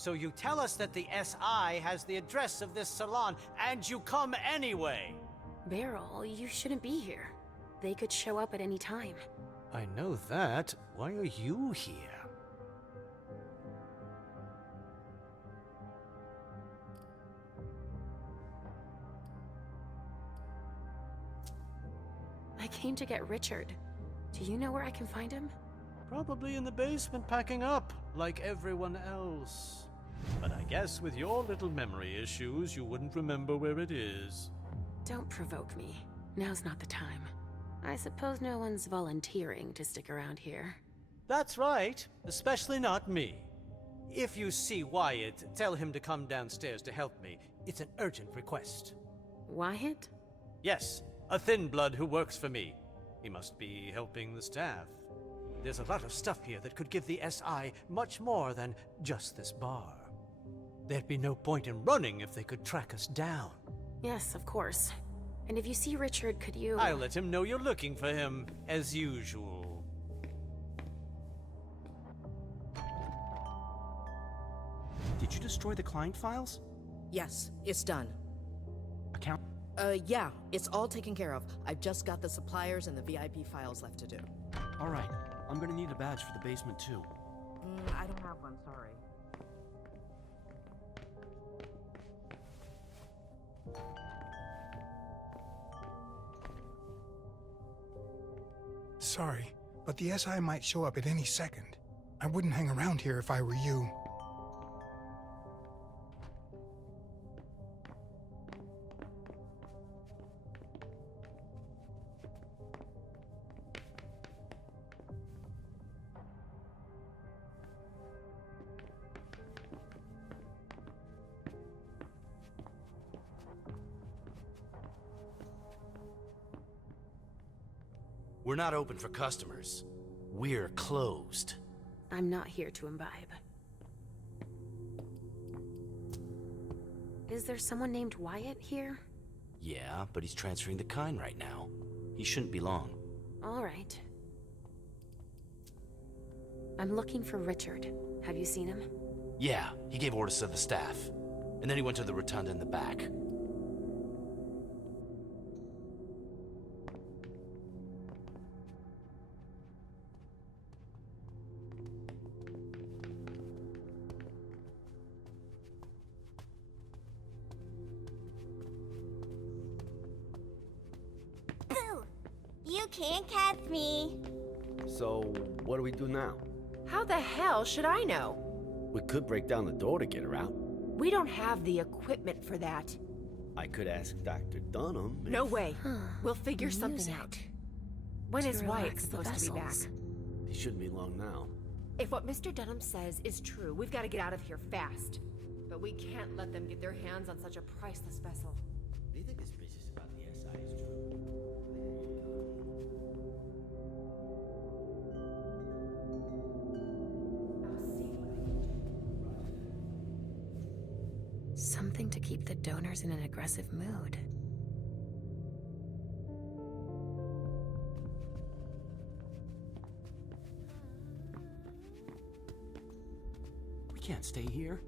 So you tell us that the SI has the address of this salon, and you come anyway! Beryl, you shouldn't be here. They could show up at any time. I know that. Why are you here? I came to get Richard. Do you know where I can find him? Probably in the basement packing up, like everyone else. But I guess with your little memory issues, you wouldn't remember where it is. Don't provoke me. Now's not the time. I suppose no one's volunteering to stick around here. That's right, especially not me. If you see Wyatt, tell him to come downstairs to help me. It's an urgent request. Wyatt? Yes, a thin blood who works for me. He must be helping the staff. There's a lot of stuff here that could give the SI much more than just this bar. There'd be no point in running if they could track us down. Yes, of course. And if you see Richard, could you... I'll let him know you're looking for him, as usual. Did you destroy the client files? Yes, it's done. Account? Yeah, it's all taken care of. I've just got the suppliers and the VIP files left to do. All right. I'm gonna need a badge for the basement, too. I don't have one, sorry. Sorry, but the SI might show up at any second. I wouldn't hang around here if I were you. We're not open for customers. We're closed. I'm not here to imbibe. Is there someone named Wyatt here? Yeah, but he's transferring the kind right now. He shouldn't be long. All right. I'm looking for Richard. Have you seen him? Yeah, he gave orders to the staff. And then he went to the rotunda in the back. You can't catch me. So, what do we do now? How the hell should I know? We could break down the door to get her out. We don't have the equipment for that. I could ask Dr. Dunham. No way. We'll figure something out. When is Wyatt relax the supposed to be back? vessels. He shouldn't be long now. If what Mr. Dunham says is true, we've got to get out of here fast. But we can't let them get their hands on such a priceless vessel. Do you think this business about the SI is true? Something to keep the donors in an aggressive mood. We can't stay here.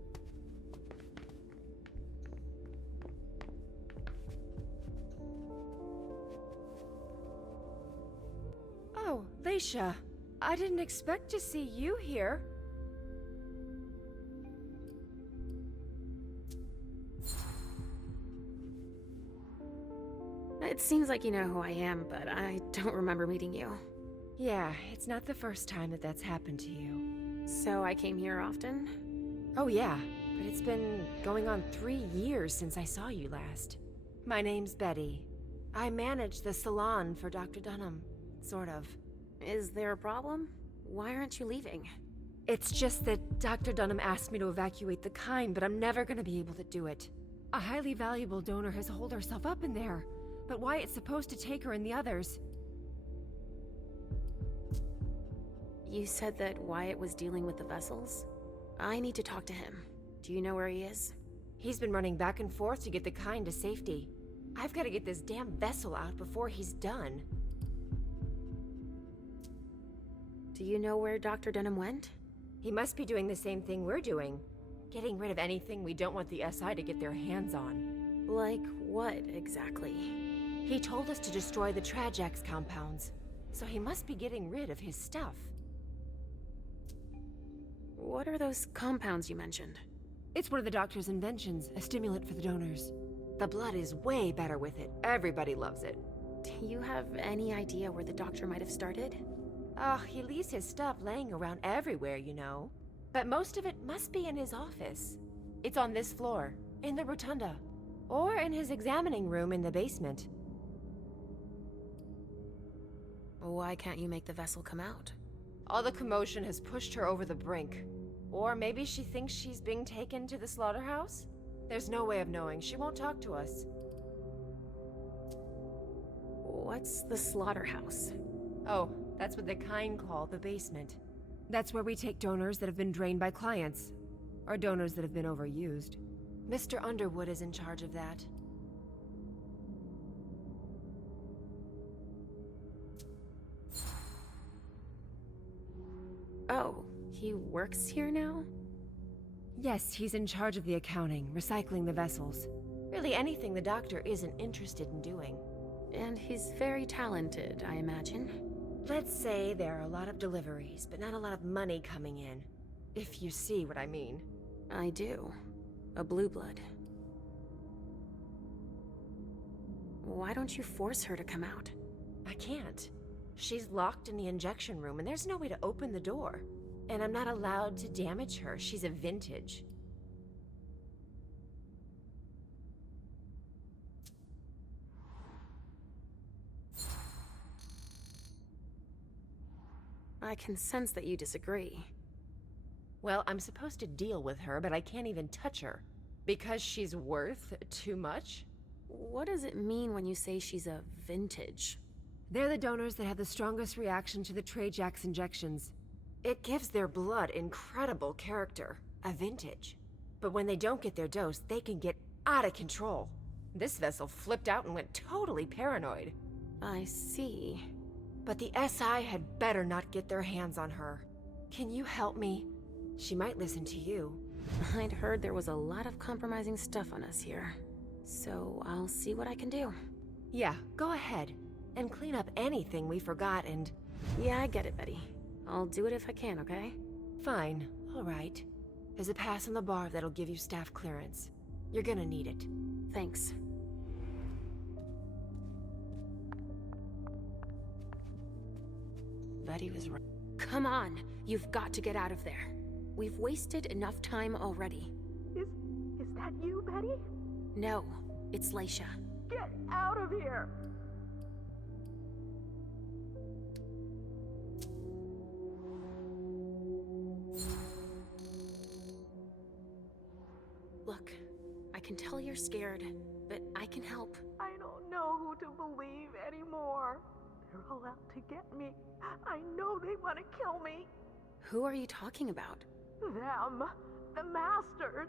Oh, Leisha. I didn't expect to see you here. It seems like you know who I am, but I don't remember meeting you. Yeah, it's not the first time that that's happened to you. So I came here often? Oh yeah, but it's been going on 3 years since I saw you last. My name's Betty. I manage the salon for Dr. Dunham. Sort of. Is there a problem? Why aren't you leaving? It's just that Dr. Dunham asked me to evacuate the kind, but I'm never gonna be able to do it. A highly valuable donor has holed herself up in there. But Wyatt's supposed to take her and the others. You said that Wyatt was dealing with the vessels? I need to talk to him. Do you know where he is? He's been running back and forth to get the kind to safety. I've got to get this damn vessel out before he's done. Do you know where Dr. Dunham went? He must be doing the same thing we're doing. Getting rid of anything we don't want the SI to get their hands on. Like what, exactly? He told us to destroy the Trajax compounds, so he must be getting rid of his stuff. What are those compounds you mentioned? It's one of the doctor's inventions, a stimulant for the donors. The blood is way better with it. Everybody loves it. Do you have any idea where the doctor might have started? Oh, he leaves his stuff laying around everywhere, you know. But most of it must be in his office. It's on this floor, in the rotunda, or in his examining room in the basement. Why can't you make the vessel come out? All the commotion has pushed her over the brink. Or maybe she thinks she's being taken to the slaughterhouse? There's no way of knowing. She won't talk to us. What's the slaughterhouse? Oh, that's what the kind call the basement. That's where we take donors that have been drained by clients, or donors that have been overused. Mr. Underwood is in charge of that. Oh, he works here now? Yes, he's in charge of the accounting, recycling the vessels. Really anything the doctor isn't interested in doing. And he's very talented, I imagine. Let's say there are a lot of deliveries, but not a lot of money coming in. If you see what I mean. I do. A blue blood. Why don't you force her to come out? I can't. She's locked in the injection room, and there's no way to open the door. And I'm not allowed to damage her. She's a vintage. I can sense that you disagree. Well, I'm supposed to deal with her, but I can't even touch her. Because she's worth too much? What does it mean when you say she's a vintage? They're the donors that have the strongest reaction to the Trajax injections. It gives their blood incredible character, a vintage. But when they don't get their dose, they can get out of control. This vessel flipped out and went totally paranoid. I see. But the SI had better not get their hands on her. Can you help me? She might listen to you. I'd heard there was a lot of compromising stuff on us here. So I'll see what I can do. Yeah, go ahead. And clean up anything we forgot and... Yeah, I get it, Betty. I'll do it if I can, okay? Fine. All right. There's a pass on the bar that'll give you staff clearance. You're gonna need it. Thanks. Betty was right. Come on! You've got to get out of there. We've wasted enough time already. Is that you, Betty? No, it's Laisha. Get out of here! Look, I can tell you're scared, but I can help. I don't know who to believe anymore. They're all out to get me. I know they want to kill me. Who are you talking about? Them. The masters.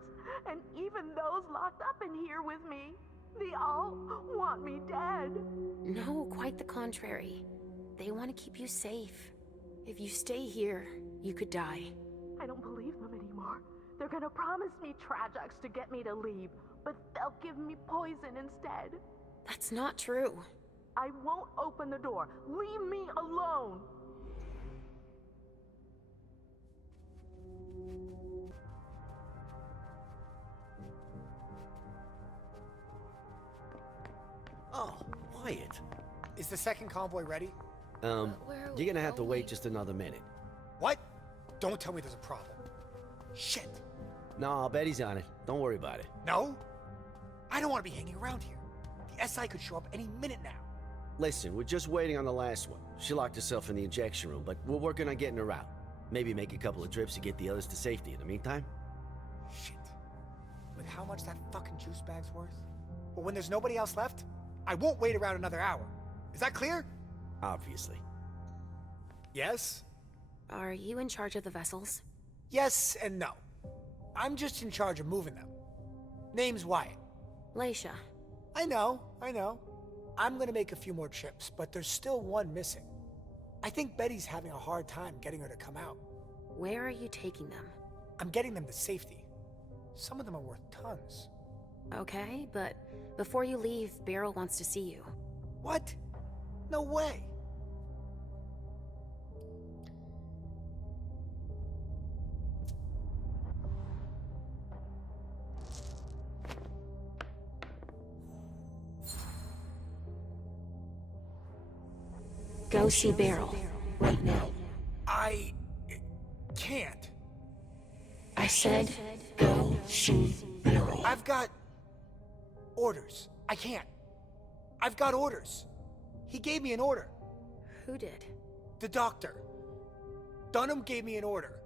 And even those locked up in here with me. They all want me dead. No, quite the contrary. They want to keep you safe. If you stay here, you could die. I don't believe them anymore. They're gonna promise me Trajax to get me to leave, but they'll give me poison instead. That's not true. I won't open the door. Leave me alone. Oh, Wyatt. Is the second convoy ready? You're gonna have to wait just another minute. What? Don't tell me there's a problem. Shit. No, Betty's on it. Don't worry about it. No? I don't want to be hanging around here. The SI could show up any minute now. Listen, we're just waiting on the last one. She locked herself in the injection room, but we're working on getting her out. Maybe make a couple of trips to get the others to safety in the meantime. Shit. With how much that fucking juice bag's worth? But when there's nobody else left, I won't wait around another hour. Is that clear? Obviously. Yes? Are you in charge of the vessels? Yes and no. I'm just in charge of moving them. Name's Wyatt. Laisha. I know. I'm gonna make a few more trips, but there's still one missing. I think Betty's having a hard time getting her to come out. Where are you taking them? I'm getting them to safety. Some of them are worth tons. Okay, but before you leave, Beryl wants to see you. What? No way. Go see Beryl right now. I can't. I said go see Beryl. I've got orders. I can't. I've got orders. He gave me an order. Who did? The doctor. Dunham gave me an order.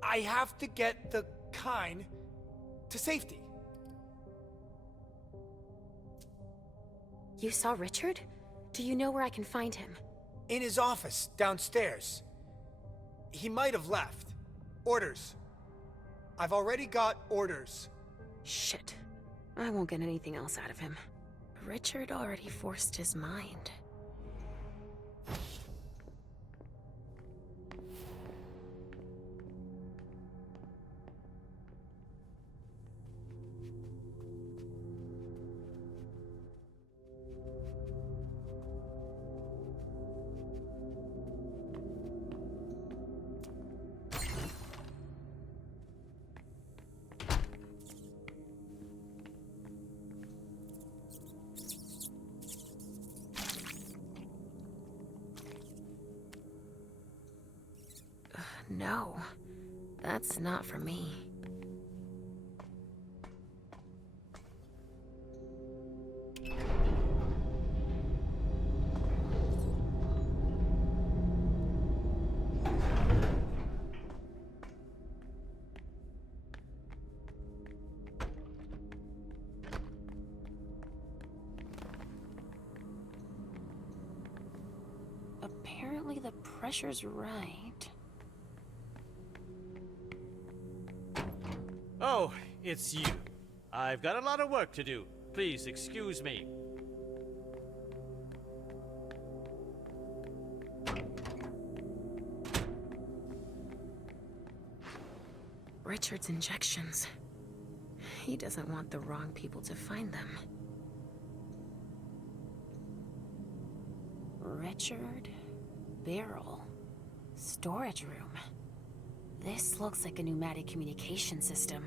I have to get the Kine to safety. You saw Richard? Do you know where I can find him? In his office, downstairs. He might have left. Orders. I've already got orders. Shit. I won't get anything else out of him. Richard already forced his mind. No, that's not for me. Apparently the pressure's right. Oh, it's you. I've got a lot of work to do. Please excuse me. Richard's injections. He doesn't want the wrong people to find them. Richard, Beryl, storage room. This looks like a pneumatic communication system.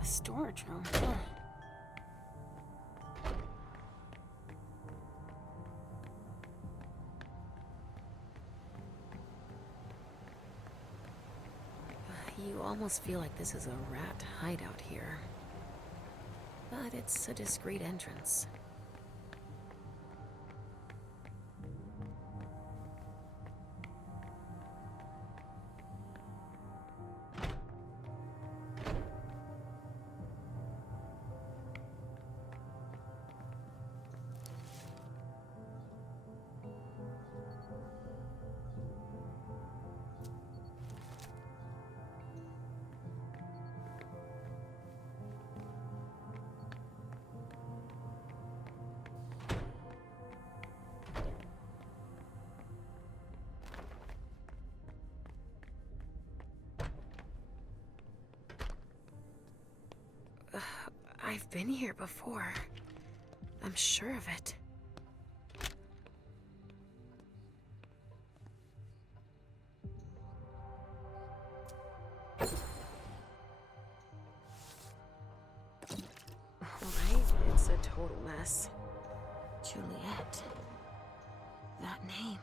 A storage room, huh? You almost feel like this is a rat hideout here. But it's a discreet entrance. I've been here before. I'm sure of it. Alright, it's a total mess. Juliet. That name.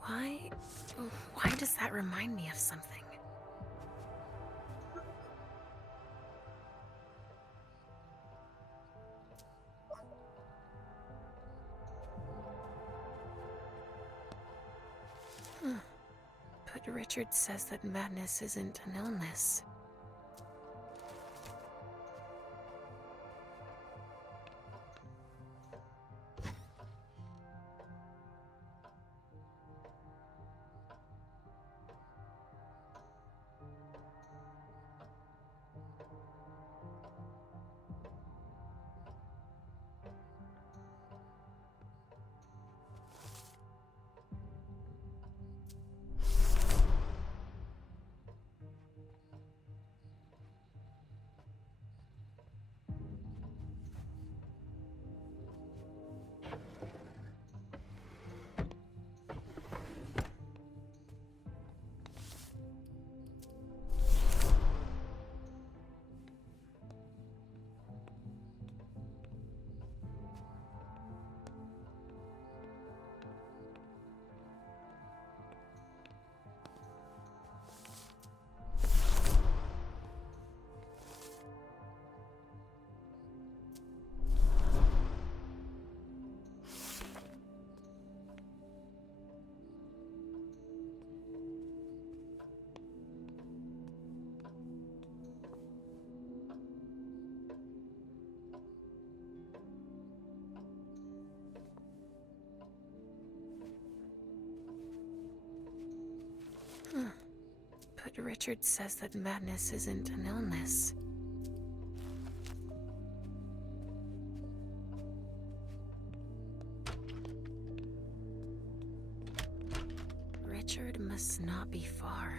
Why does that remind me of something? But Richard says that madness isn't an illness. But Richard says that madness isn't an illness. Richard must not be far.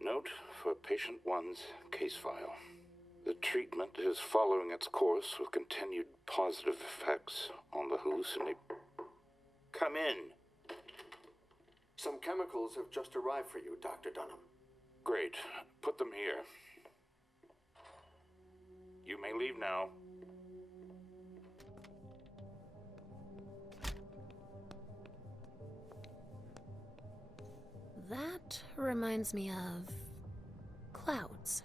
Note for patient 1's case file. The treatment is following its course with continued positive effects on the hallucinate. Come in. Some chemicals have just arrived for you, Dr. Dunham. Great. Put them here. You may leave now. That reminds me of clouds.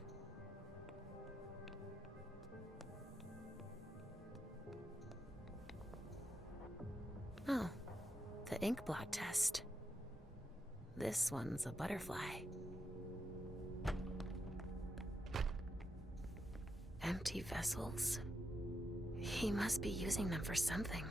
Oh, the ink blot test. This one's a butterfly. Empty vessels. He must be using them for something.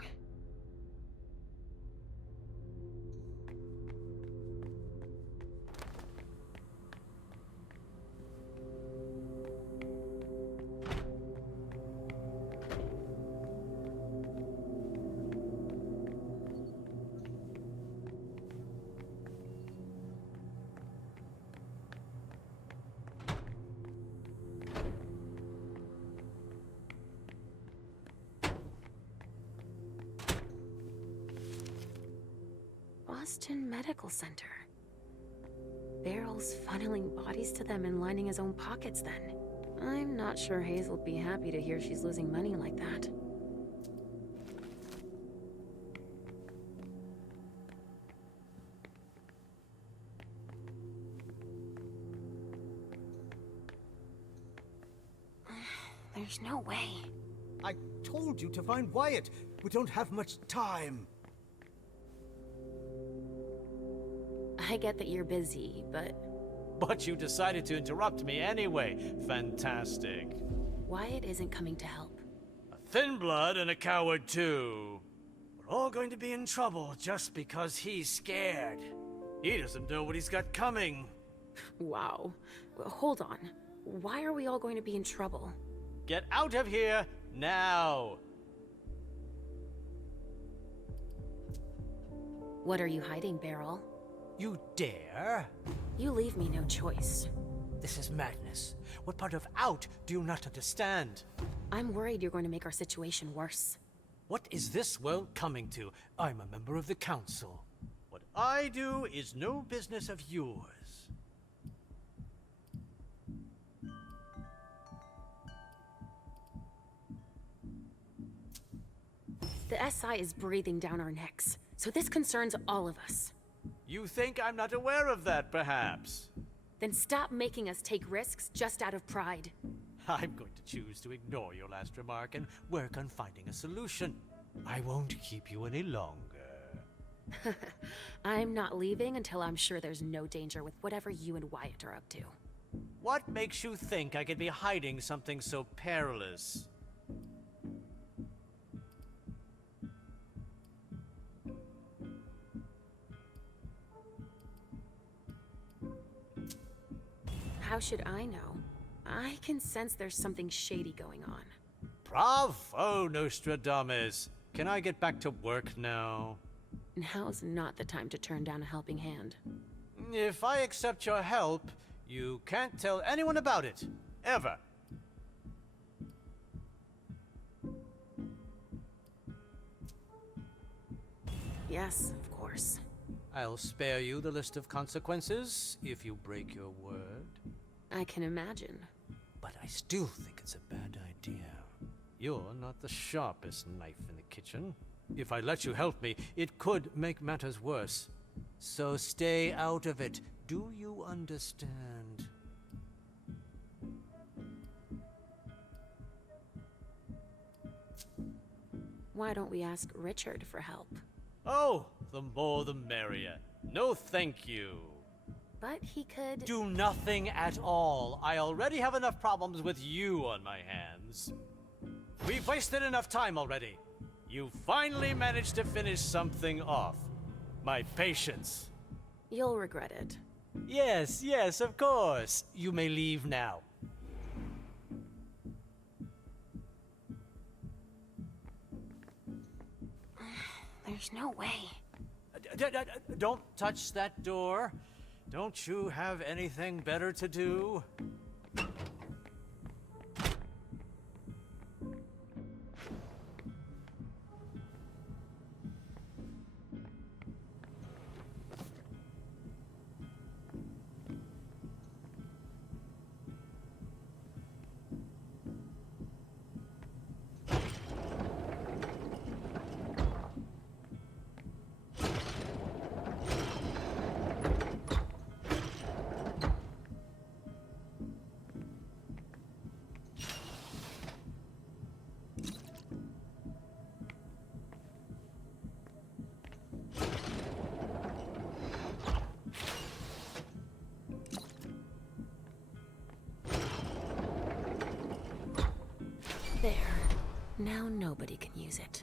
Boston Medical Center. Barrel's funneling bodies to them and lining his own pockets then. I'm not sure Hazel'd be happy to hear she's losing money like that. There's no way. I told you to find Wyatt. We don't have much time. I get that you're busy, but... But you decided to interrupt me anyway. Fantastic. Wyatt isn't coming to help. A thin blood and a coward too. We're all going to be in trouble just because he's scared. He doesn't know what he's got coming. Wow. Well, hold on. Why are we all going to be in trouble? Get out of here now. What are you hiding, Beryl? You dare? You leave me no choice. This is madness. What part of out do you not understand? I'm worried you're going to make our situation worse. What is this world coming to? I'm a member of the council. What I do is no business of yours. The SI is breathing down our necks, so this concerns all of us. You think I'm not aware of that, perhaps? Then stop making us take risks just out of pride. I'm going to choose to ignore your last remark and work on finding a solution. I won't keep you any longer. I'm not leaving until I'm sure there's no danger with whatever you and Wyatt are up to. What makes you think I could be hiding something so perilous? How should I know? I can sense there's something shady going on. Bravo, Nostradamus! Can I get back to work now? Now's not the time to turn down a helping hand. If I accept your help, you can't tell anyone about it. Ever. Yes, of course. I'll spare you the list of consequences if you break your word. I can imagine. But I still think it's a bad idea. You're not the sharpest knife in the kitchen. If I let you help me, it could make matters worse. So stay out of it. Do you understand? Why don't we ask Richard for help? Oh, the more the merrier. No thank you. But he could... Do nothing at all. I already have enough problems with you on my hands. We've wasted enough time already. You finally managed to finish something off. My patience. You'll regret it. Yes, yes, of course. You may leave now. There's no way. Don't touch that door. Don't you have anything better to do? There. Now nobody can use it.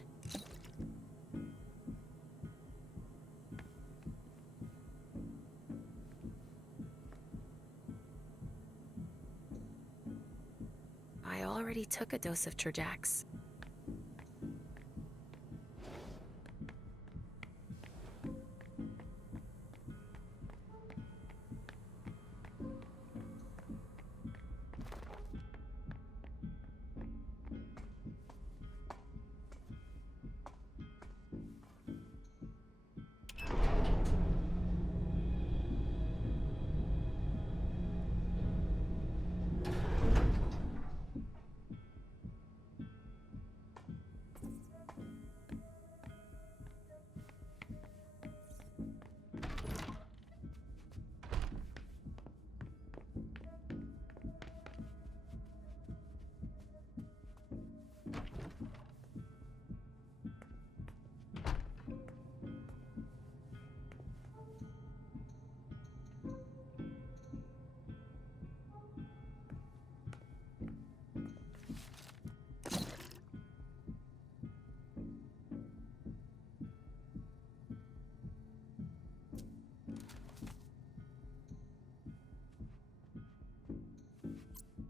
I already took a dose of Trojax.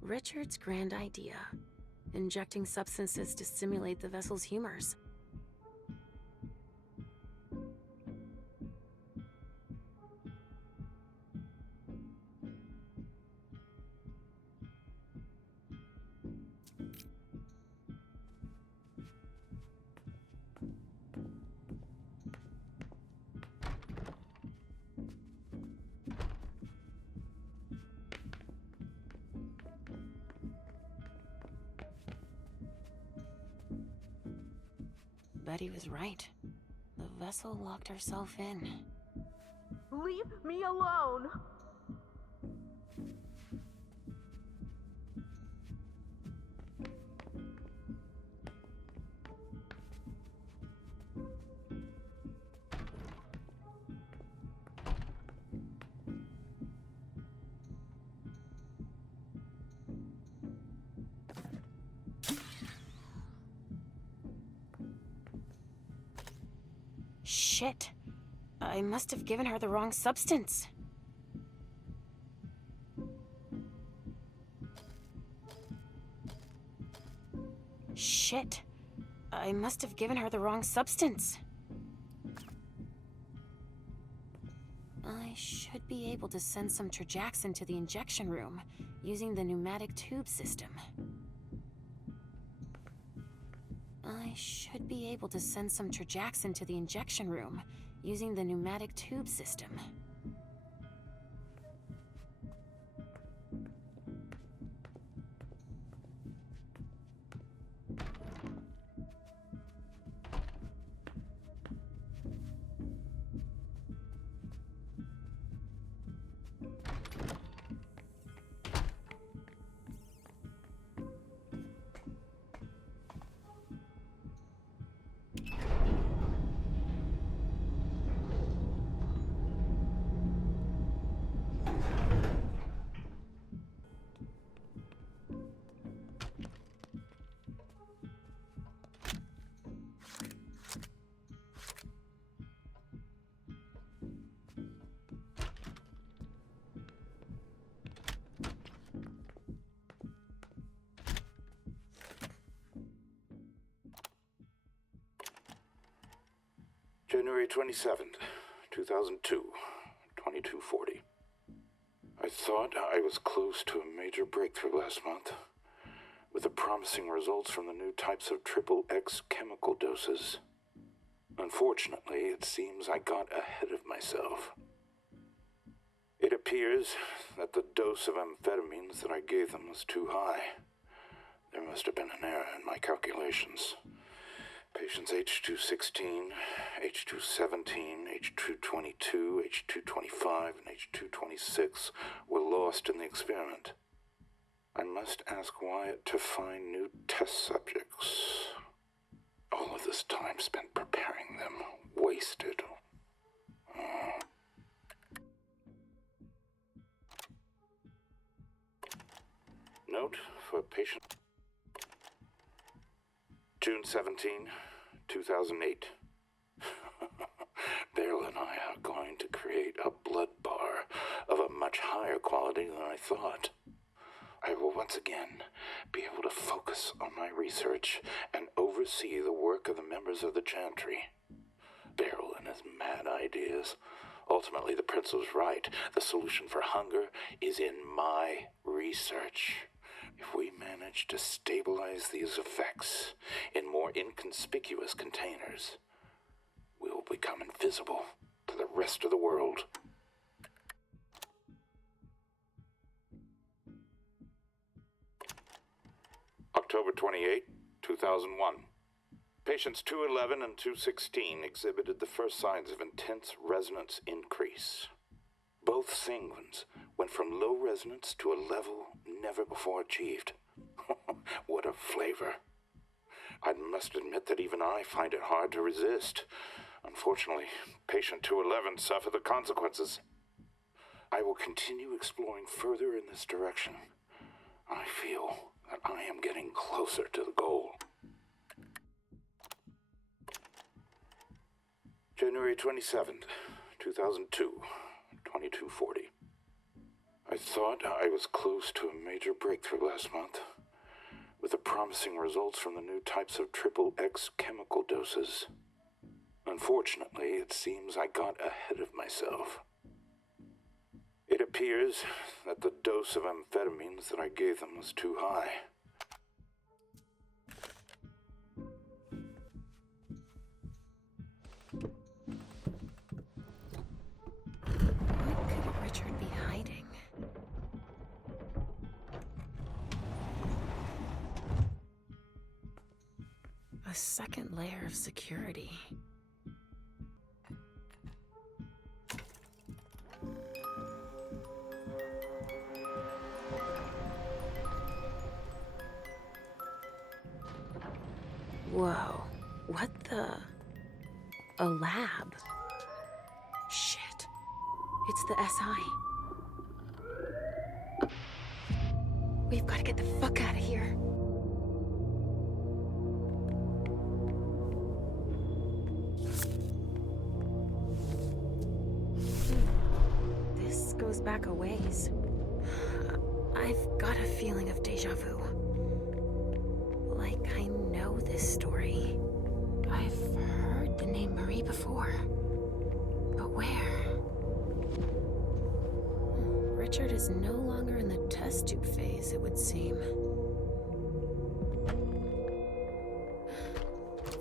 Richard's grand idea. Injecting substances to stimulate the vessel's humors. Betty was right. The vessel locked herself in. Leave me alone. Shit. I must have given her the wrong substance. Shit. I must have given her the wrong substance. I should be able to send some Trajaxin to the injection room using the pneumatic tube system. I should be able to send some Trajaxin to the injection room using the pneumatic tube system. January 27th, 2002, 2240. I thought I was close to a major breakthrough last month, with the promising results from the new types of XXX chemical doses. Unfortunately, it seems I got ahead of myself. It appears that the dose of amphetamines that I gave them was too high. There must have been an error in my calculations. Patients H216, H217, H222, H225, and H226 were lost in the experiment. I must ask Wyatt to find new test subjects. All of this time spent preparing them, wasted. Note for patient June 17, 2008. Beryl and I are going to create a blood bar of a much higher quality than I thought. I will once again be able to focus on my research and oversee the work of the members of the Chantry. Beryl and his mad ideas. Ultimately, the prince was right. The solution for hunger is in my research. If we manage to stabilize these effects in more inconspicuous containers, we will become invisible to the rest of the world. October 28, 2001. Patients 211 and 216 exhibited the first signs of intense resonance increase. Both sanguines went from low resonance to a level never before achieved. What a flavor. I must admit that even I find it hard to resist. Unfortunately, patient 211 suffered the consequences. I will continue exploring further in this direction. I feel that I am getting closer to the goal. January 27th, 2002, 2240. I thought I was close to a major breakthrough last month, with the promising results from the new types of XXX chemical doses. Unfortunately, it seems I got ahead of myself. It appears that the dose of amphetamines that I gave them was too high. What could Richard be hiding? A second layer of security. Whoa. What the? A lab? Shit. It's the SI. We've got to get the fuck out of here. This goes back a ways. I've got a feeling of deja vu. Like I know this story. I've heard the name Marie before. But where? Richard is no longer in the test tube phase, it would seem.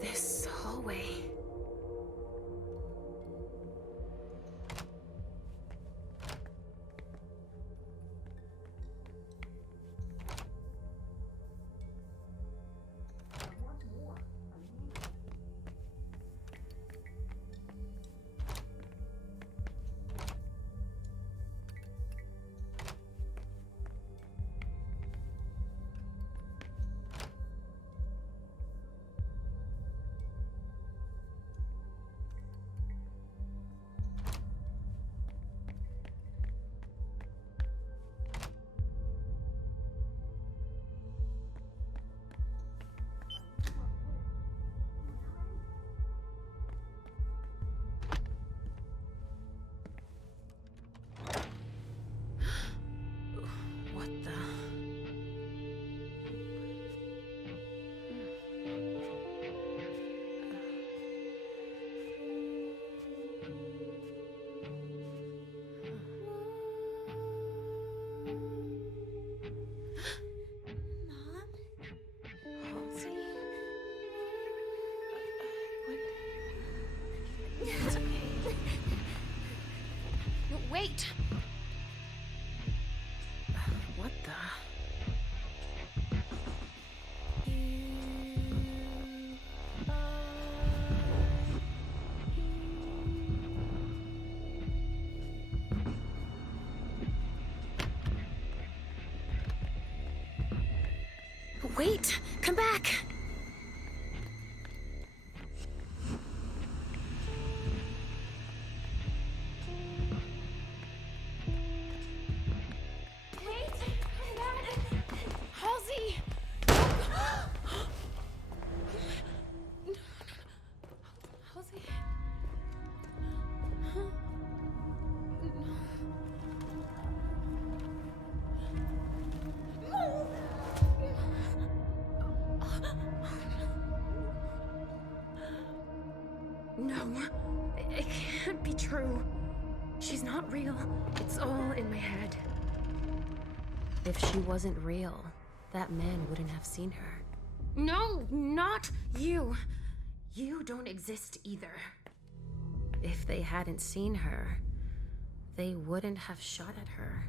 This hallway. Wait! What the? Wait! Come back! No, it can't be true. She's not real. It's all in my head. If she wasn't real, that man wouldn't have seen her. No, not you. You don't exist either. If they hadn't seen her, they wouldn't have shot at her.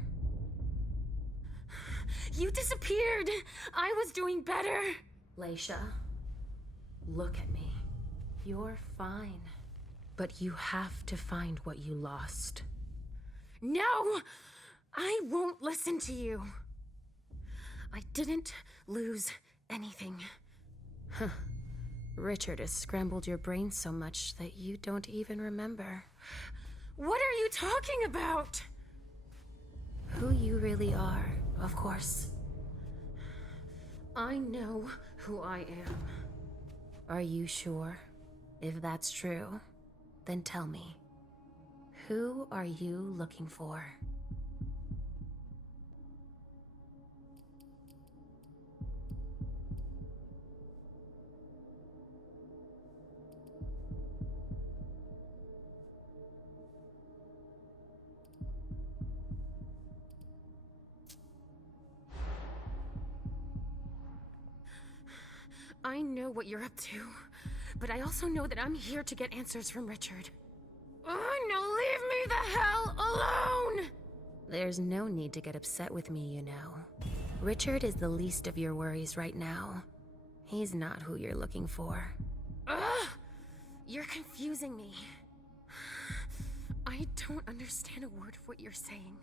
You disappeared! I was doing better! Leisha, look at me. You're fine. But you have to find what you lost. No! I won't listen to you. I didn't lose anything. Huh. Richard has scrambled your brain so much that you don't even remember. What are you talking about? Who you really are, of course. I know who I am. Are you sure? If that's true, then tell me. Who are you looking for? I know what you're up to, but I also know that I'm here to get answers from Richard. Oh, no, leave me the hell alone! There's no need to get upset with me, you know. Richard is the least of your worries right now. He's not who you're looking for. Ugh! You're confusing me. I don't understand a word of what you're saying.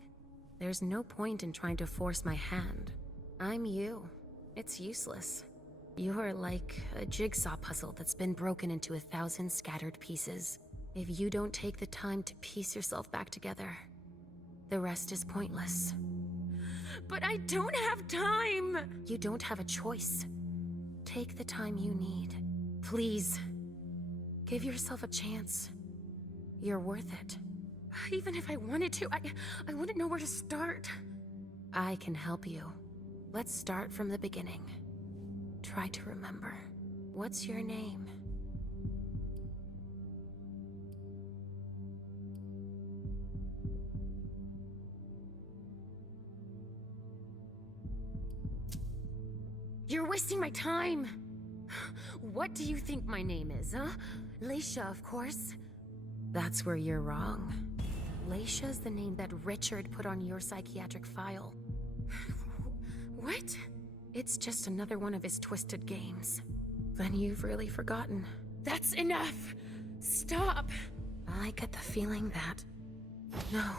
There's no point in trying to force my hand. I'm you. It's useless. You're like a jigsaw puzzle that's been broken into 1,000 scattered pieces. If you don't take the time to piece yourself back together, the rest is pointless. But I don't have time! You don't have a choice. Take the time you need. Please. Give yourself a chance. You're worth it. Even if I wanted to, I wouldn't know where to start. I can help you. Let's start from the beginning. Try to remember. What's your name? You're wasting my time! What do you think my name is, huh? LASCIA, of course. That's where you're wrong. LASCIA's the name that Richard put on your psychiatric file. What? It's just another one of his twisted games. Then you've really forgotten. That's enough! Stop! I get the feeling that... No.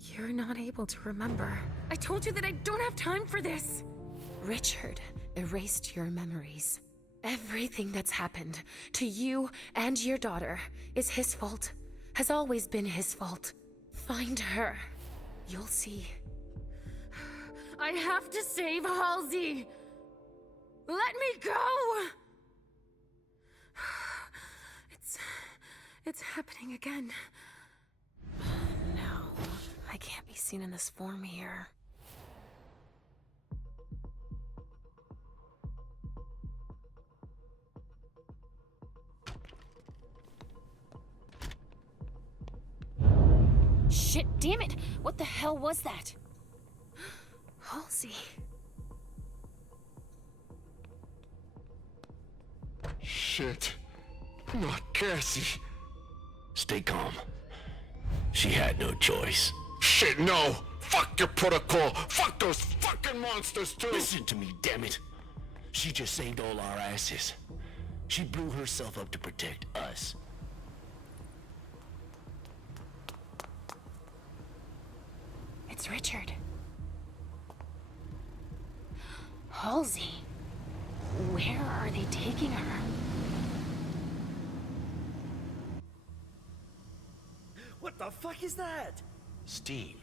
You're not able to remember. I told you that I don't have time for this! Richard erased your memories. Everything that's happened to you and your daughter is his fault. Has always been his fault. Find her. You'll see. I have to save Halsey! Let me go! It's happening again. No, I can't be seen in this form here. Shit, damn it! What the hell was that? Halsey. Shit. Not Cassie. Stay calm. She had no choice. Shit, no! Fuck your protocol! Fuck those fucking monsters too! Listen to me, damn it! She just saved all our asses. She blew herself up to protect us. It's Richard. Halsey. Where are they taking her? What the fuck is that? Steam.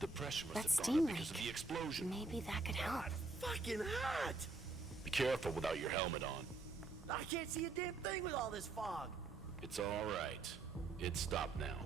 The pressure must That's have steam gone up because of the explosion. Maybe that could help. Fucking hot! Be careful without your helmet on. I can't see a damn thing with all this fog. It's all right. It's stopped now.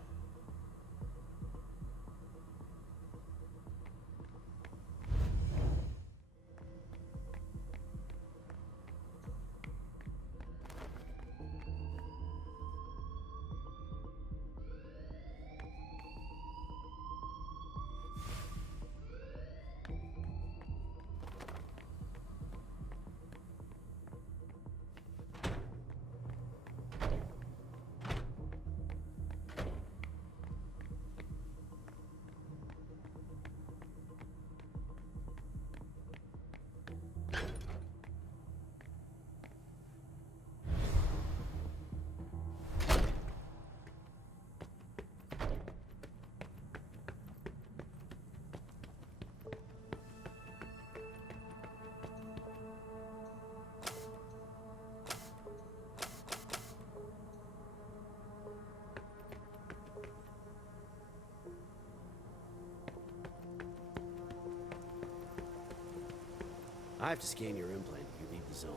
I have to scan your implant if you leave the zone.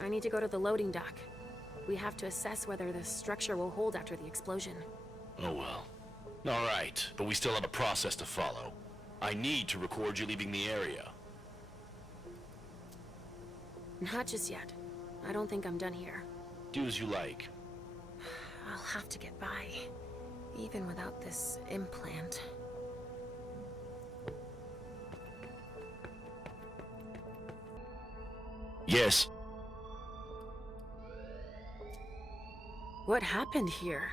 I need to go to the loading dock. We have to assess whether the structure will hold after the explosion. Oh well. All right, but we still have a process to follow. I need to record you leaving the area. Not just yet. I don't think I'm done here. Do as you like. I'll have to get by, even without this implant. Yes. What happened here?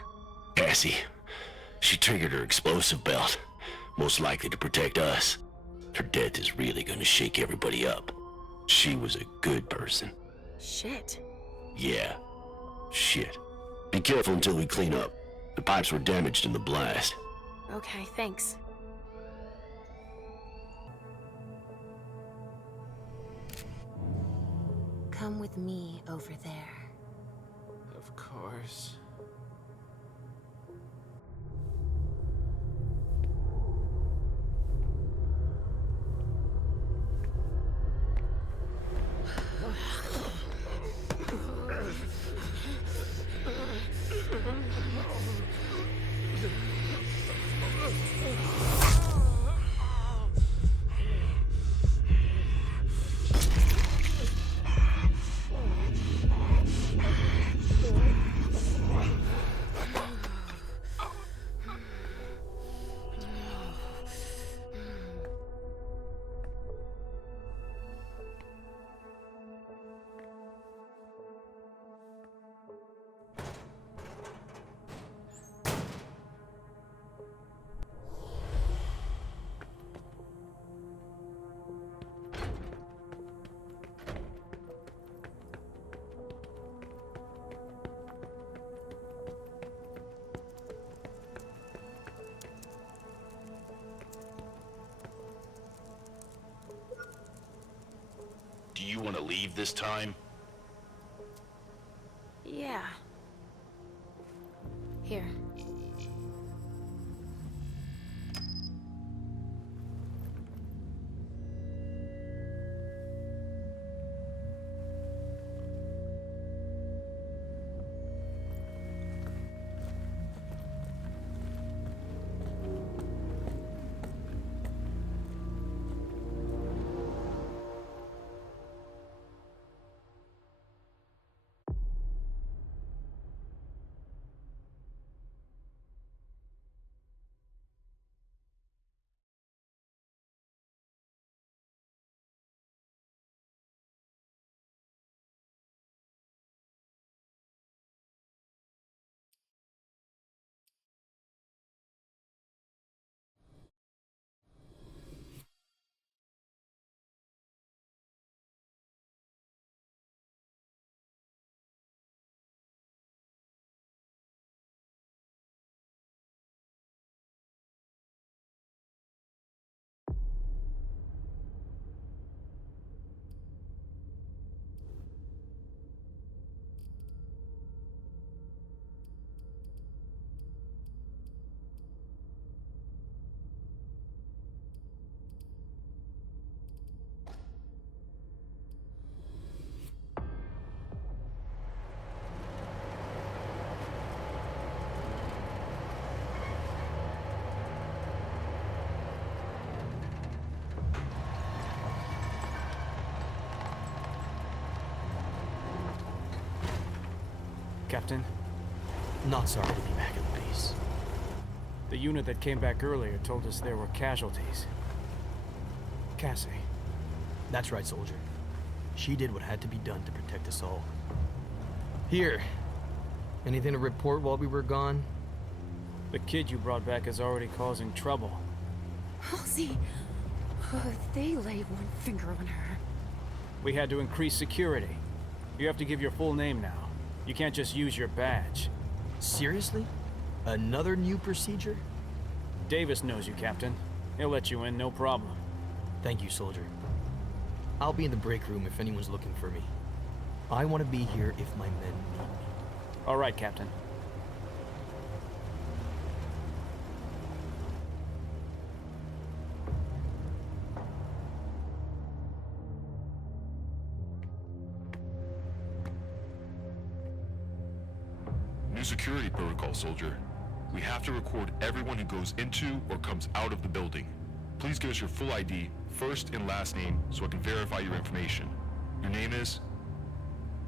Cassie. She triggered her explosive belt. Most likely to protect us. Her death is really gonna shake everybody up. She was a good person. Shit. Yeah. Shit. Be careful until we clean up. The pipes were damaged in the blast. Okay, thanks. Come with me over there. Of course. Do you want to leave this time? Yeah. Here. Captain? Not sorry to be back at the base. The unit that came back earlier told us there were casualties. Cassie. That's right, soldier. She did what had to be done to protect us all. Here. Anything to report while we were gone? The kid you brought back is already causing trouble. Halsey! They lay one finger on her. We had to increase security. You have to give your full name now. You can't just use your badge. Seriously? Another new procedure? Davis knows you, Captain. He'll let you in, no problem. Thank you, soldier. I'll be in the break room if anyone's looking for me. I want to be here if my men need me. All right, Captain. New security protocol, soldier. We have to record everyone who goes into or comes out of the building. Please give us your full ID, first and last name, so I can verify your information. Your name is?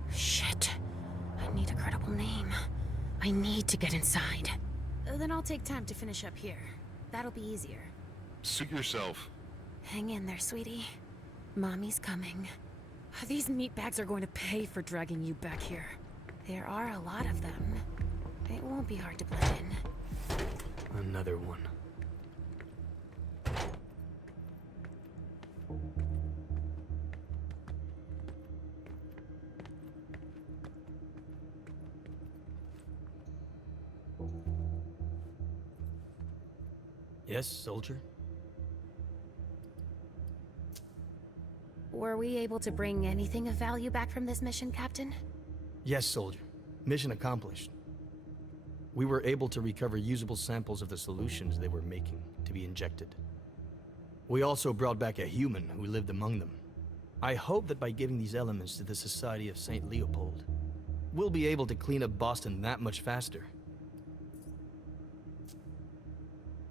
Shit. I need a credible name. I need to get inside. Then I'll take time to finish up here. That'll be easier. Suit yourself. Hang in there, sweetie. Mommy's coming. These meatbags are going to pay for dragging you back here. There are a lot of them. It won't be hard to blend in. Another one. Yes, soldier? Were we able to bring anything of value back from this mission, Captain? Yes, soldier. Mission accomplished. We were able to recover usable samples of the solutions they were making to be injected. We also brought back a human who lived among them. I hope that by giving these elements to the Society of St. Leopold, we'll be able to clean up Boston that much faster.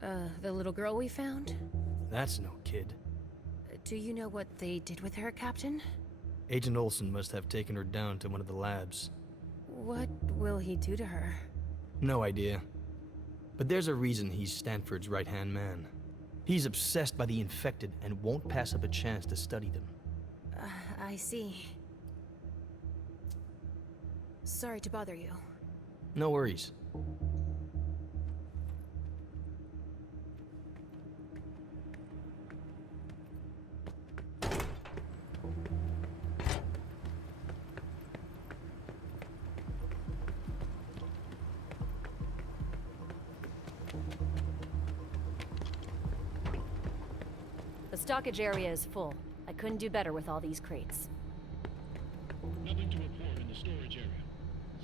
The little girl we found? That's no kid. Do you know what they did with her, Captain? Agent Olson must have taken her down to one of the labs. What will he do to her? No idea. But there's a reason he's Stanford's right-hand man. He's obsessed by the infected and won't pass up a chance to study them. I see. Sorry to bother you. No worries. The stockage area is full. I couldn't do better with all these crates. Nothing to report in the storage area.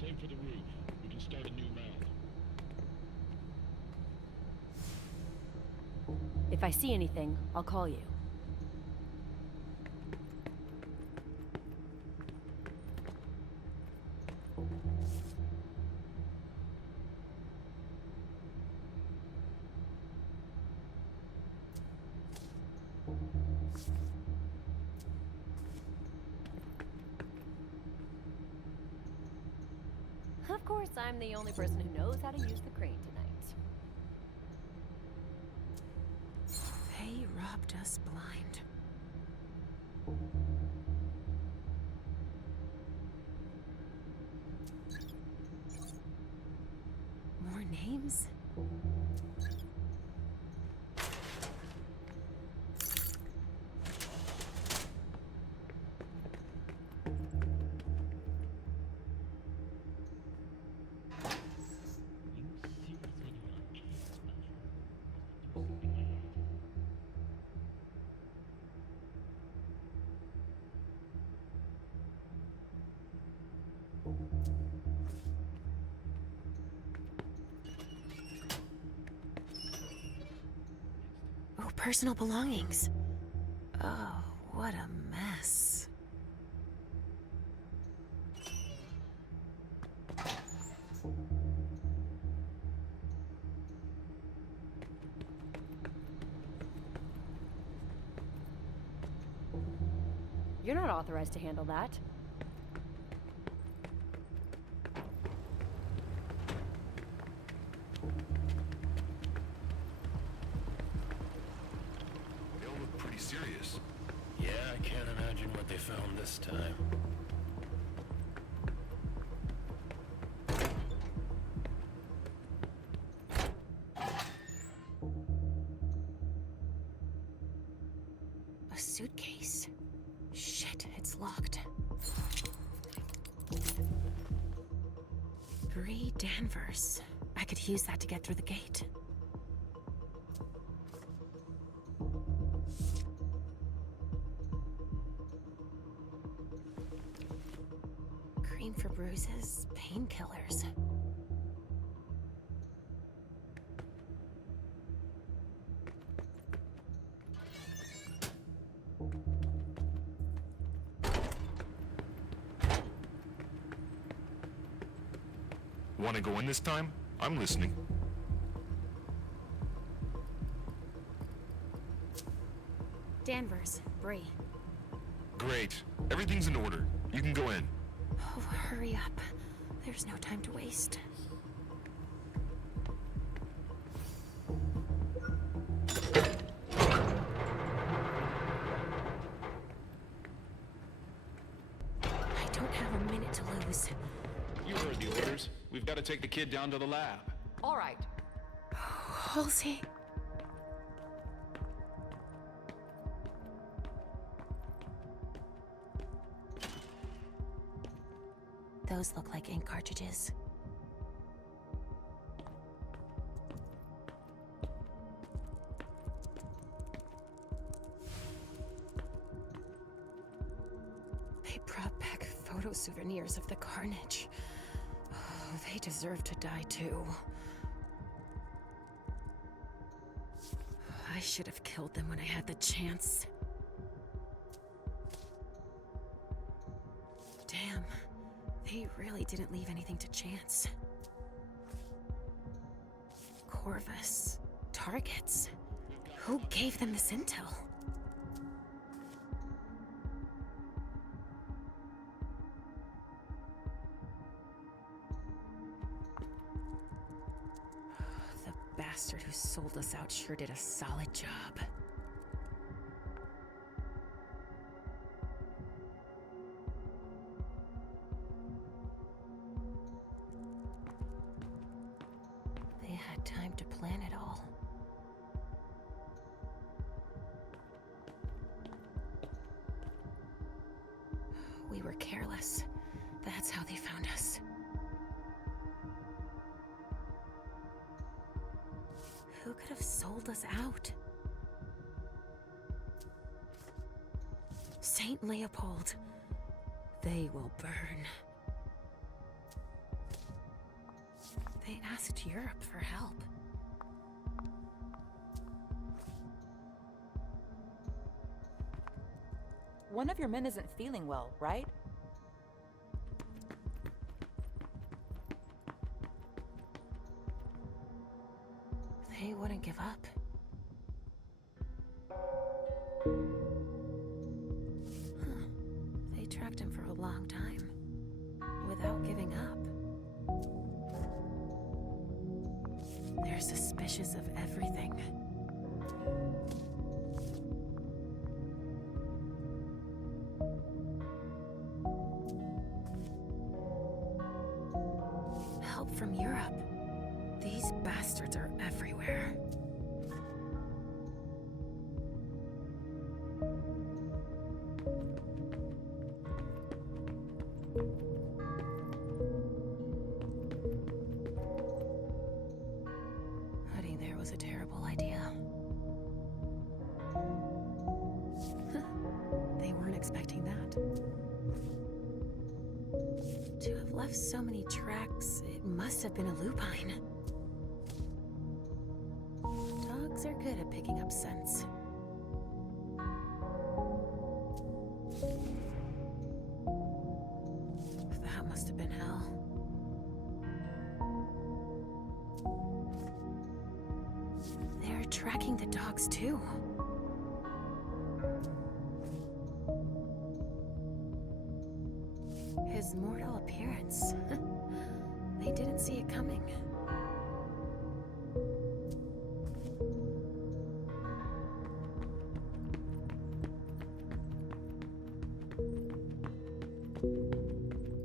Same for the roof. We can start a new round. If I see anything, I'll call you. Of course, I'm the only person who knows how to use the crane tonight. They robbed us blind. More names? Oh, personal belongings. Oh, what a mess. You're not authorized to handle that. They all look pretty serious. Yeah, I can't imagine what they found this time. A suitcase. Shit, it's locked. Bree Danvers. I could use that to get through the gate. Cream for bruises, painkillers. Want to go in this time? I'm listening. Danvers, Bree. Great. Everything's in order. You can go in. Oh, hurry up. There's no time to waste. I don't have a minute to lose. You heard the orders. We've got to take the kid down to the lab. All right. Halsey. Those look like ink cartridges. photo souvenirs of the carnage. Oh, they deserve to die too. I should have killed them when I had the chance. Damn, they really didn't leave anything to chance. Corvus, targets. Who gave them this intel? The bastard who sold us out sure did a solid job. They had time to plan it all. We were careless. That's how they found us. Who could have sold us out? Saint Leopold. They will burn. They asked Europe for help. One of your men isn't feeling well, right? They wouldn't give up. Huh. They tracked him for a long time, without giving up. They're suspicious of everything. Help from Europe. These bastards are everywhere. Hiding there was a terrible idea. They weren't expecting that. To have left so many tracks, it must have been a lupine. Dogs are good at picking up scents. That must have been hell. They're tracking the dogs too. His mortal appearance. They didn't see it coming.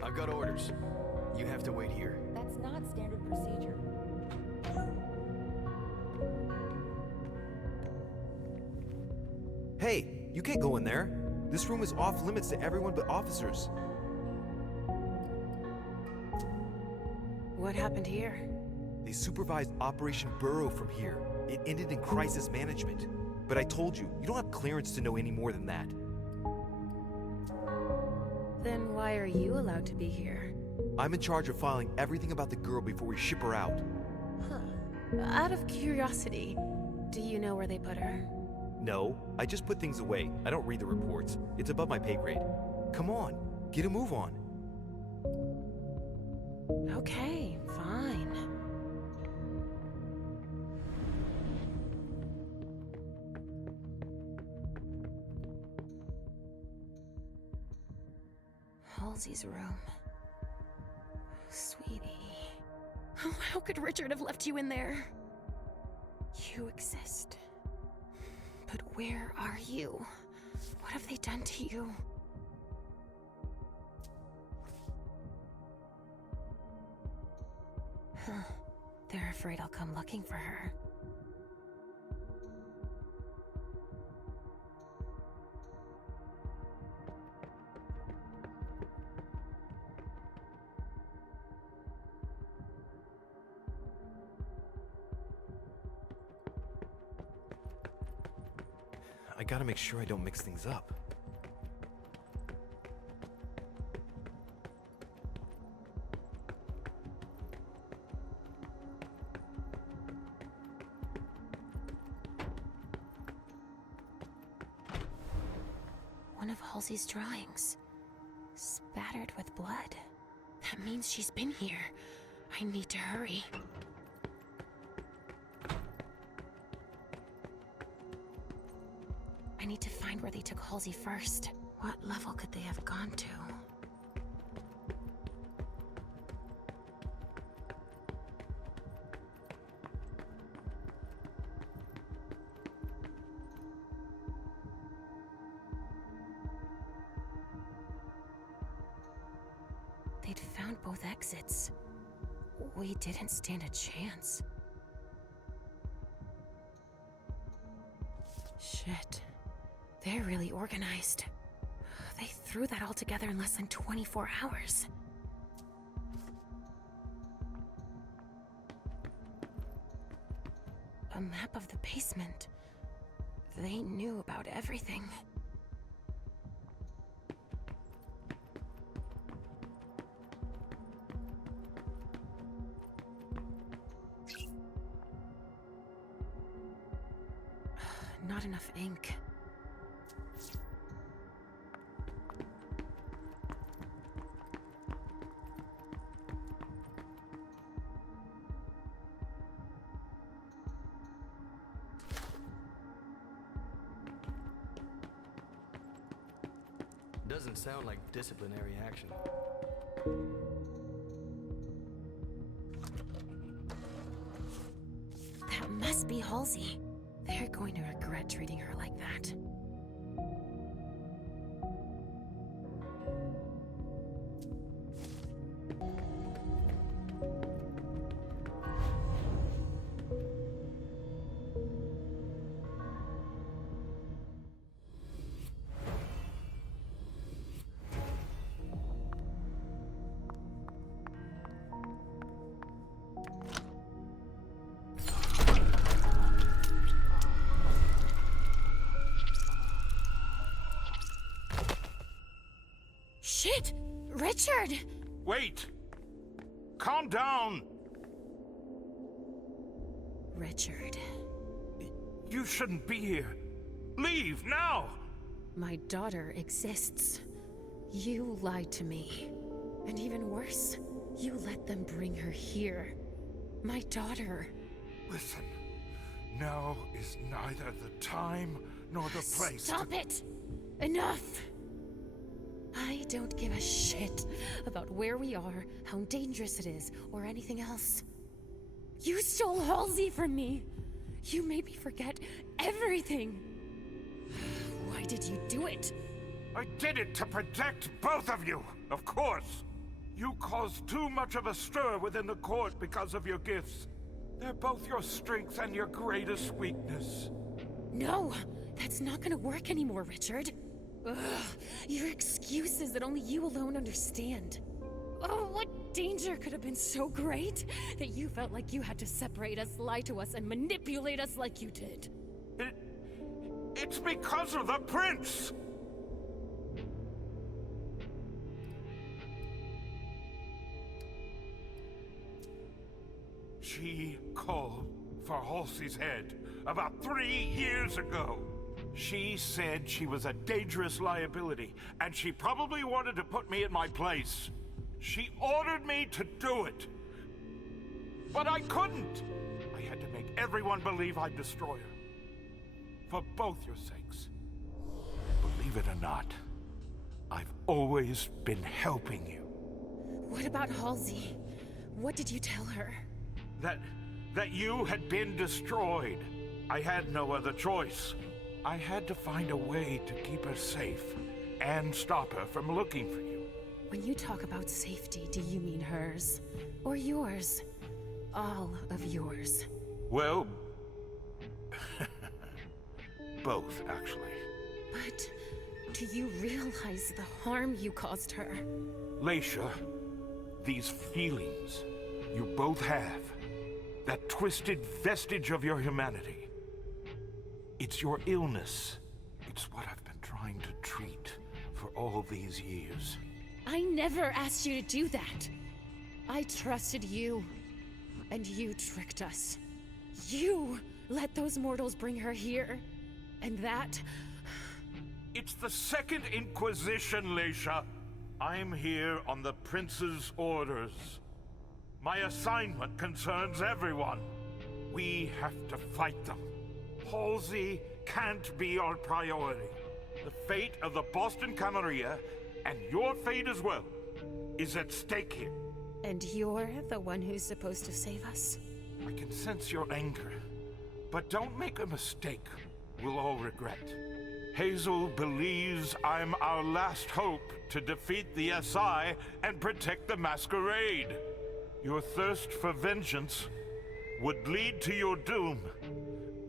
I've got orders. You have to wait here. That's not standard procedure. Hey, you can't go in there. This room is off limits to everyone but officers. What happened here? They supervised Operation Burrow from here. It ended in crisis management. But I told you, you don't have clearance to know any more than that. Then why are you allowed to be here? I'm in charge of filing everything about the girl before we ship her out. Huh. Out of curiosity, do you know where they put her? No, I just put things away. I don't read the reports. It's above my pay grade. Come on, get a move on. Okay, fine. Halsey's room. Sweetie. How could Richard have left you in there? You exist. But where are you? What have they done to you? Huh. They're afraid I'll come looking for her. I gotta make sure I don't mix things up. Halsey's drawings. Spattered with blood. That means she's been here. I need to hurry. I need to find where they took Halsey first. What level could they have gone to? They'd found both exits. We didn't stand a chance. Shit. They're really organized. They threw that all together in less than 24 hours. A map of the basement. They knew about everything. Not enough ink. Doesn't sound like disciplinary action. That must be Halsey. They're going to regret treating her like that. Shit! Richard! Wait! Calm down! Richard. You shouldn't be here. Leave, now! My daughter exists. You lied to me. And even worse, you let them bring her here. My daughter. Listen, now is neither the time nor the place. Stop it! Enough! I don't give a shit about where we are, how dangerous it is, or anything else. You stole Halsey from me! You made me forget everything! Why did you do it? I did it to protect both of you, of course! You caused too much of a stir within the court because of your gifts. They're both your strength and your greatest weakness. No! That's not gonna work anymore, Richard. Ugh, your excuses that only you alone understand. Oh, what danger could have been so great that you felt like you had to separate us, lie to us, and manipulate us like you did? It's because of the prince! She called for Halsey's head about 3 years ago. She said she was a dangerous liability, and she probably wanted to put me in my place. She ordered me to do it. But I couldn't. I had to make everyone believe I'd destroy her. For both your sakes. Believe it or not, I've always been helping you. What about Halsey? What did you tell her? That you had been destroyed. I had no other choice. I had to find a way to keep her safe and stop her from looking for you. When you talk about safety, do you mean hers? Or yours? All of yours? Well, both, actually. But do you realize the harm you caused her? Laisha, these feelings you both have, that twisted vestige of your humanity, it's your illness. It's what I've been trying to treat for all these years. I never asked you to do that. I trusted you, and you tricked us. You let those mortals bring her here, and that... It's the Second Inquisition, Laisha. I'm here on the Prince's orders. My assignment concerns everyone. We have to fight them. Halsey can't be our priority. The fate of the Boston Camarilla, and your fate as well, is at stake here. And you're the one who's supposed to save us? I can sense your anger, but don't make a mistake we'll all regret. Hazel believes I'm our last hope to defeat the SI and protect the Masquerade. Your thirst for vengeance would lead to your doom,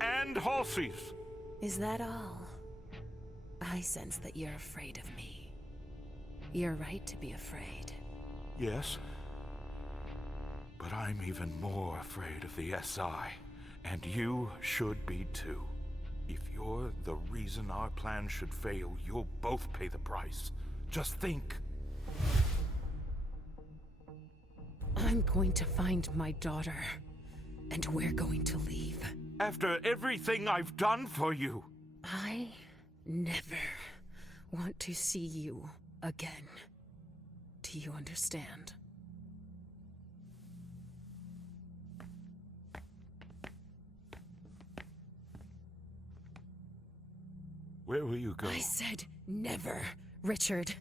and Halsey's. Is that all? I sense that you're afraid of me. You're right to be afraid. Yes, but I'm even more afraid of the SI, and you should be too. If you're the reason our plan should fail, you'll both pay the price. Just think. I'm going to find my daughter, and we're going to leave. After everything I've done for you. I never want to see you again. Do you understand? Where will you go? I said never, Richard.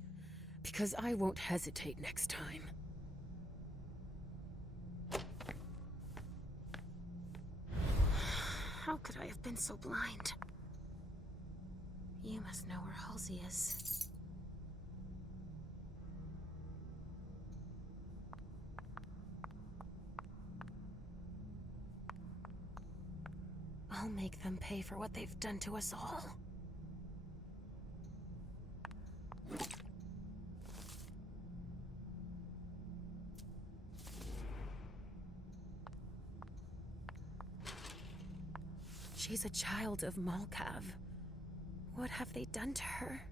Because I won't hesitate next time. How could I have been so blind? You must know where Halsey is. I'll make them pay for what they've done to us all. She's a child of Malkav. What have they done to her?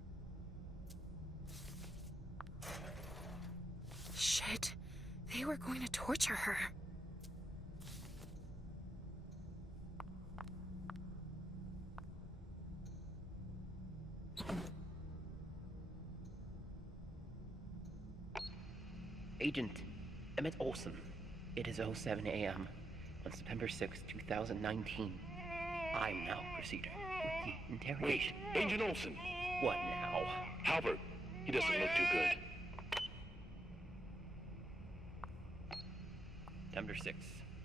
Shit. They were going to torture her. Agent Emmett Olson. It is 07 a.m. on September 6, 2019. I'm now proceeding with the interrogation. Wait, Agent Olson. What now? Halbert, he doesn't look too good. September 6,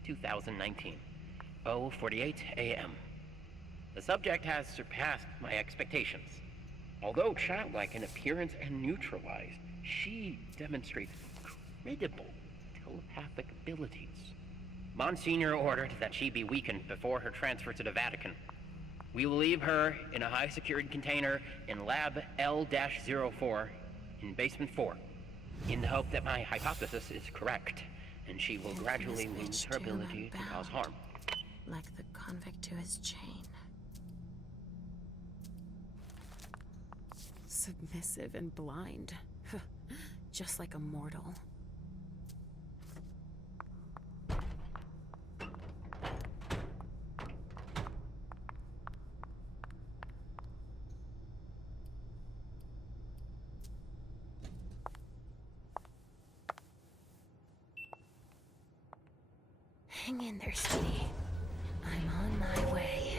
2019. 0:48 a.m. The subject has surpassed my expectations. Although childlike in appearance and neutralized, she demonstrates incredible telepathic abilities. Monsignor ordered that she be weakened before her transfer to the Vatican. We will leave her in a high-security container in Lab L-04 in Basement 4, in the hope that my hypothesis is correct, and she will gradually lose her ability to cause harm. Like the convict to his chain. Submissive and blind. Just like a mortal. Hang in there, sweetie. I'm on my way.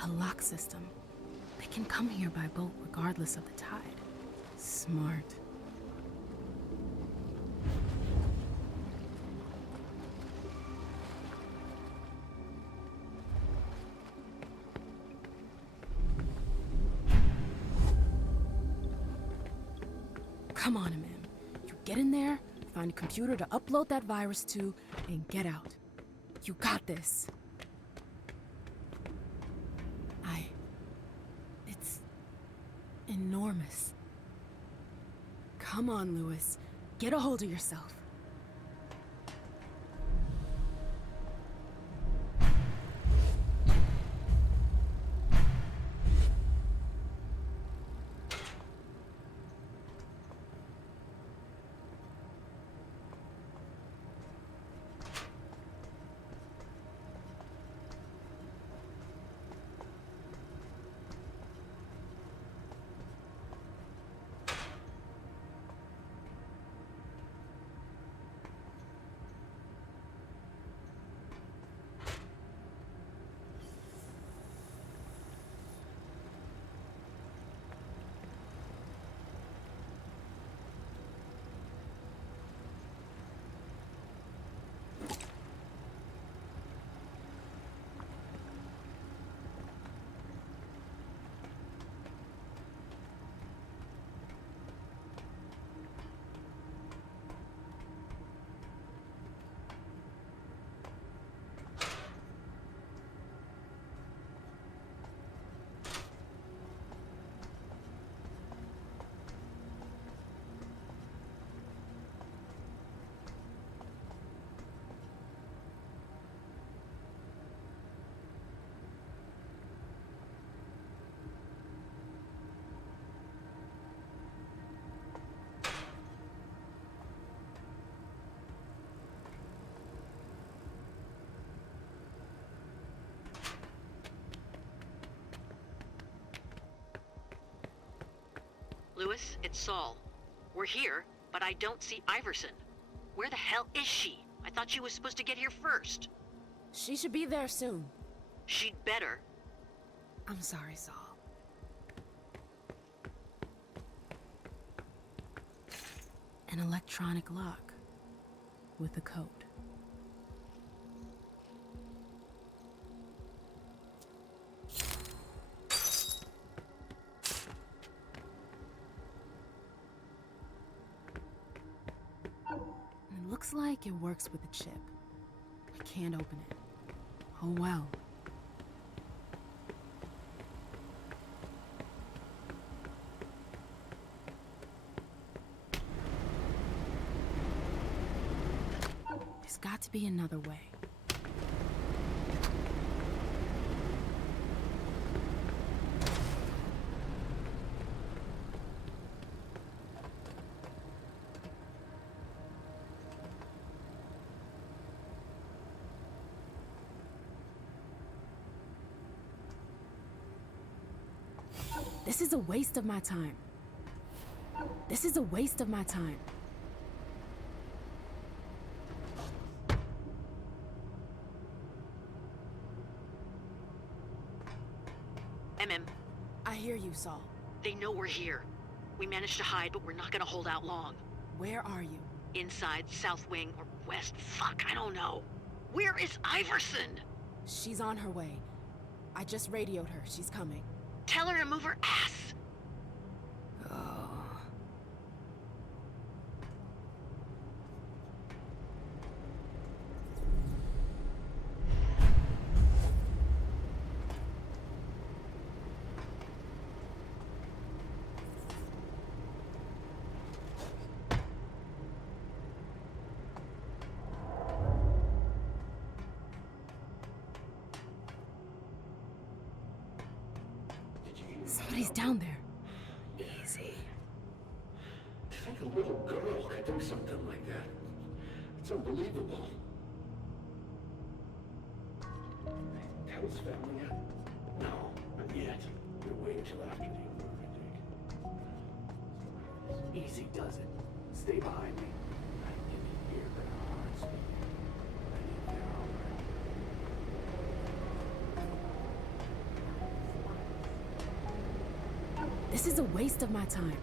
A lock system. They can come here by boat regardless of the tide. Smart. Come on, man. You get in there, find a computer to upload that virus to, and get out. You got this. It's enormous. Come on, Lewis. Get a hold of yourself. Lewis, it's Saul. We're here, but I don't see Iverson. Where the hell is she? I thought she was supposed to get here first. She should be there soon. She'd better. I'm sorry, Saul. An electronic lock with a code. Looks like it works with the chip. I can't open it. Oh well. There's got to be another way. This is a waste of my time. This is a waste of my time. MM. I hear you, Saul. They know we're here. We managed to hide, but we're not gonna hold out long. Where are you? Inside, south wing, or west. Fuck, I don't know. Where is Iverson? She's on her way. I just radioed her. She's coming. Tell her to move her ass. Somebody's down there. Easy. To think a little girl could do something like that. It's unbelievable. Tell his family yet? No, not yet. We'll wait until after the move, I think. Easy does it. Stay behind me. I can hear their hearts beating. I think they're all right. This is a waste of my time.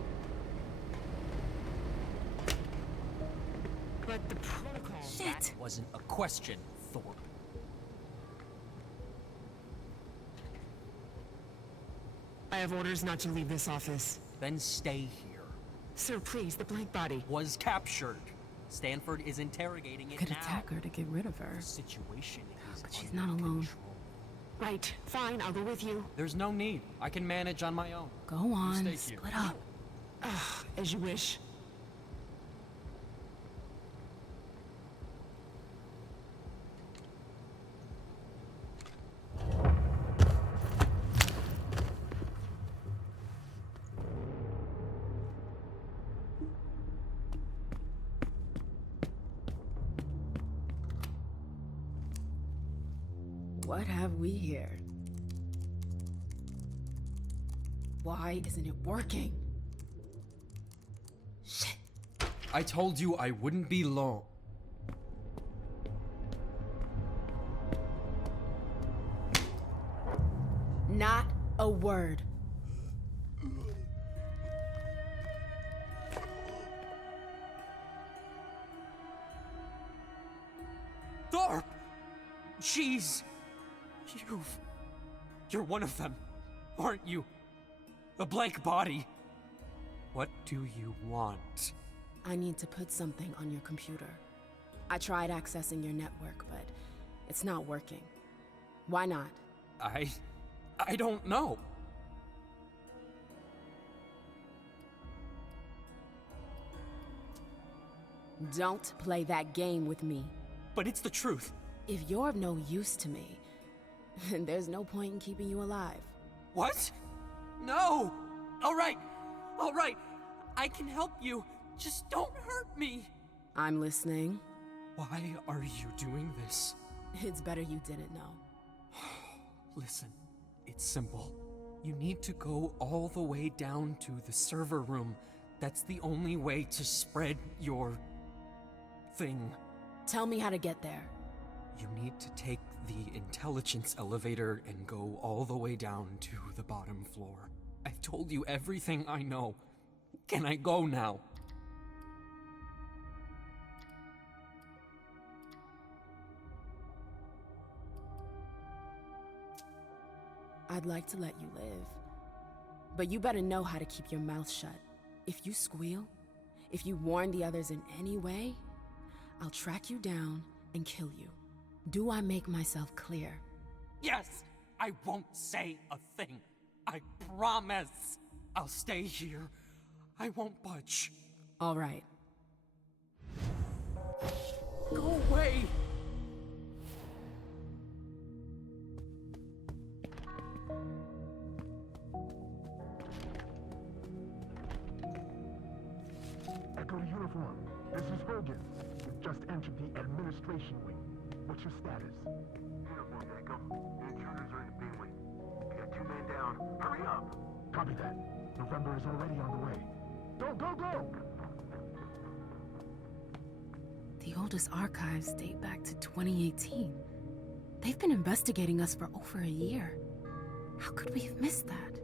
But the protocol... Shit! That wasn't a question, Thorpe. I have orders not to leave this office. Then stay here. Sir, please, the blank body. Was captured. Stanford is interrogating it Could now. attack her to get rid of her. The situation is But she's not alone. Right, fine, I'll go with you. There's no need. I can manage on my own. Go on, stay here. split up. As you wish. What have we here? Why isn't it working? Shit. I told you I wouldn't be long. Not a word. Thorpe! You're one of them, aren't you? A blank body. What do you want? I need to put something on your computer. I tried accessing your network, but it's not working. Why not? I don't know. Don't play that game with me. But it's the truth. If you're of no use to me, then there's no point in keeping you alive. What? No! All right. I can help you. Just don't hurt me. I'm listening. Why are you doing this? It's better you didn't know. Listen, it's simple. You need to go all the way down to the server room. That's the only way to spread your thing. Tell me how to get there. You need to take the intelligence elevator and go all the way down to the bottom floor. I've told you everything I know. Can I go now? I'd like to let you live. But you better know how to keep your mouth shut. If you squeal, if you warn the others in any way, I'll track you down and kill you. Do I make myself clear? Yes! I won't say a thing. I promise. I'll stay here. I won't budge. All right. Go away! Echo Uniform, this is Hogan. We've just entered the administration wing. What's your status? Uniform, Echo. The intruders are in the B wing. We got 2 men down. Hurry up! Copy that. November is already on the way. Go! The oldest archives date back to 2018. They've been investigating us for over a year. How could we have missed that?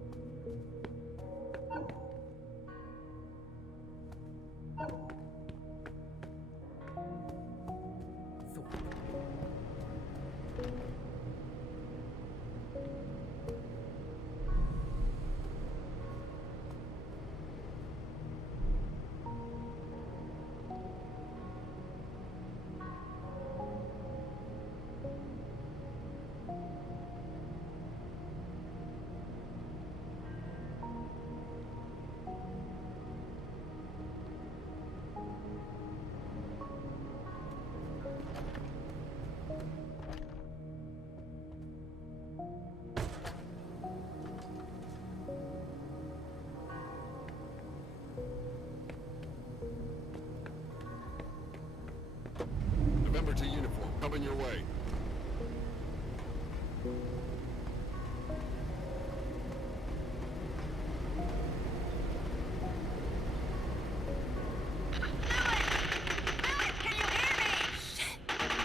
November to uniform, coming your way.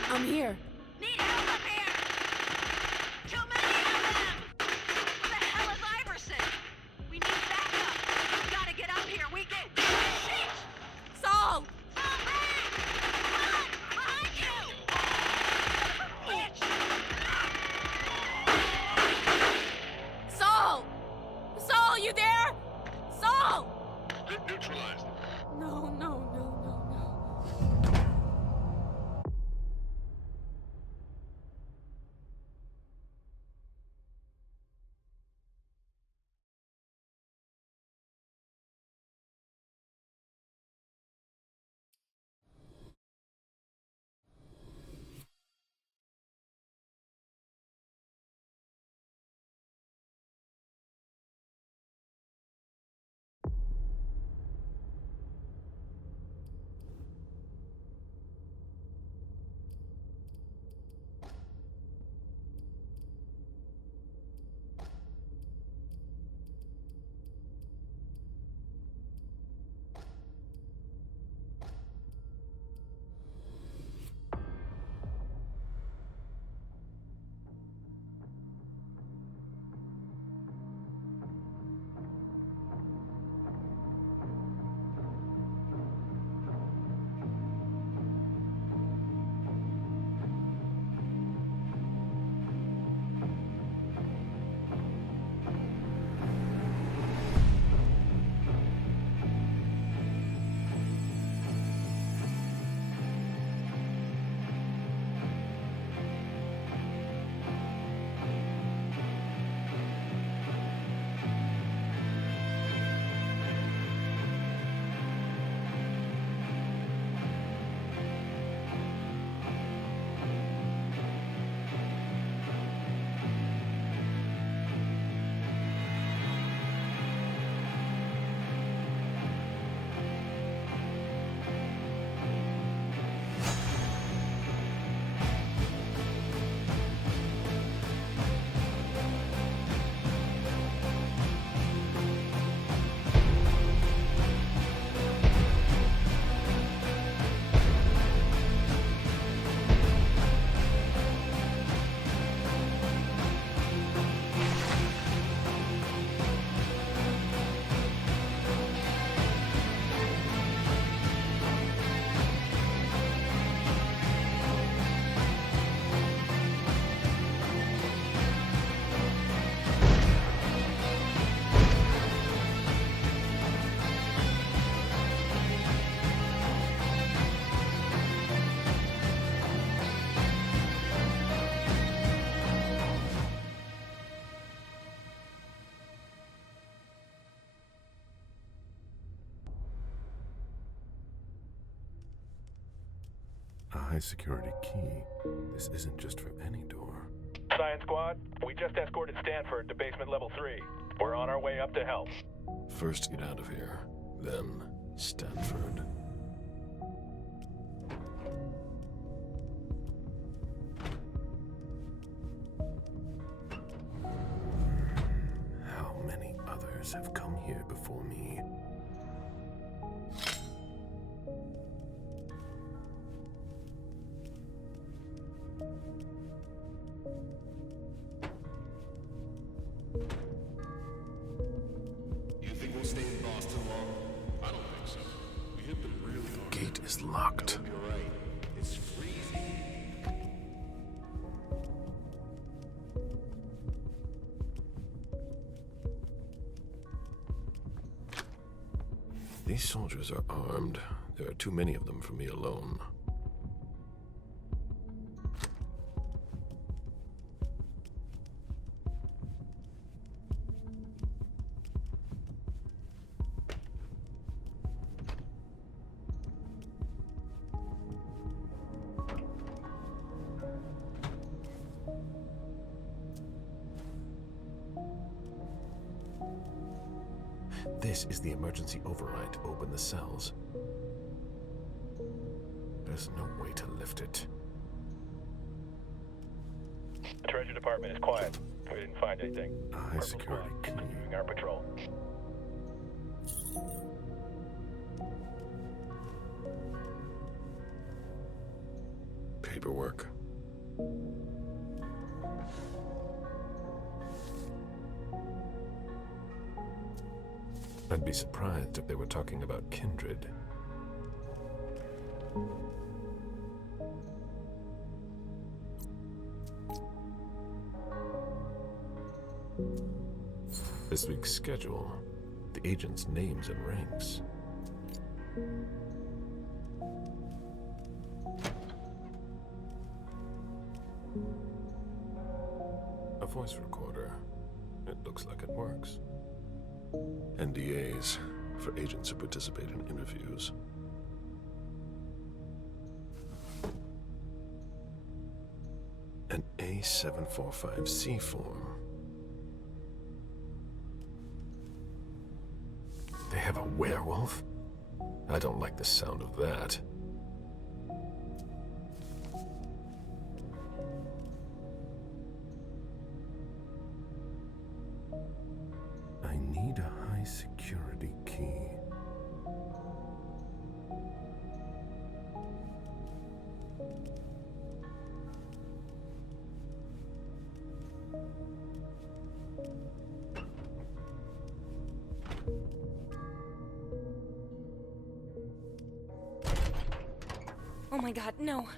I'm here. Need help up here! Too many of them! Where the hell is Iverson? We need backup! high security key. This isn't just for any door. Science Squad, we just escorted Stanford to basement level 3. We're on our way up to help. First get out of here, then Stanford. How many others have come here before me? You think we'll stay in Boston long? I don't think so. We hit them really hard. The gate is locked. You're right. It's freezing. These soldiers are armed. There are too many of them for me alone. This is the emergency override to open the cells. There's no way to lift it. The Treasury Department is quiet. We didn't find anything. High security key. Continuing our patrol. Paperwork. I'd be surprised if they were talking about kindred. This week's schedule, the agents' names and ranks. A voice recorder. It looks like it works. NDAs for agents who participate in interviews. An A745C form. They have a werewolf? I don't like the sound of that. I need a high security key. Oh my god, no.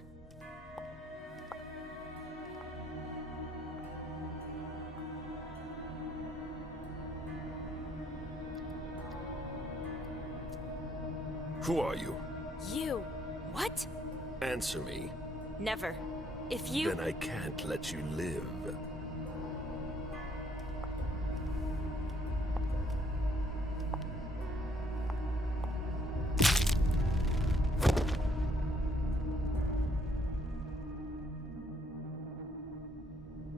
Who are you? You. What? Answer me. Never. If you— Then I can't let you live.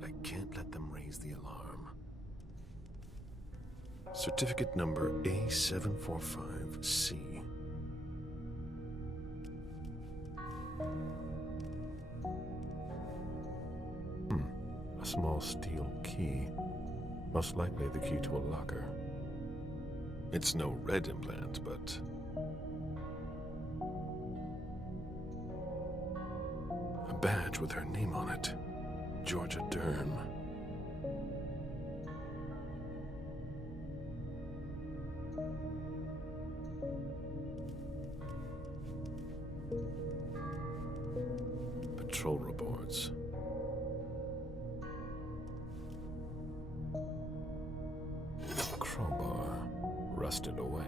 I can't let them raise the alarm. Certificate number A745C. A small steel key. Most likely the key to a locker. It's no red implant, but... a badge with her name on it. Georgia Dern. Patrol reports. Crowbar rusted away.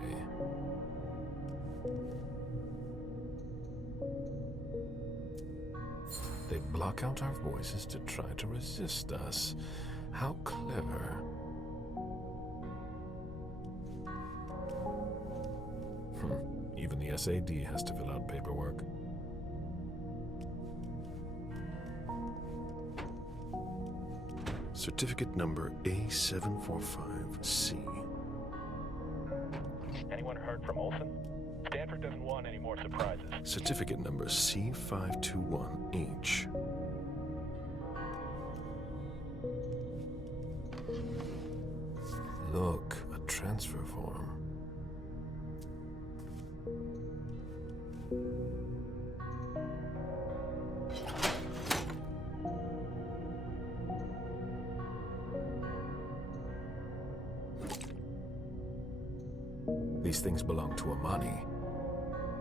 They block out our voices to try to resist us. How clever. Even the SAD has to fill out paperwork. Certificate number A745C. Anyone heard from Olsen? Stanford doesn't want any more surprises. Certificate number C521H. Look, a transfer form. These things belong to Amani.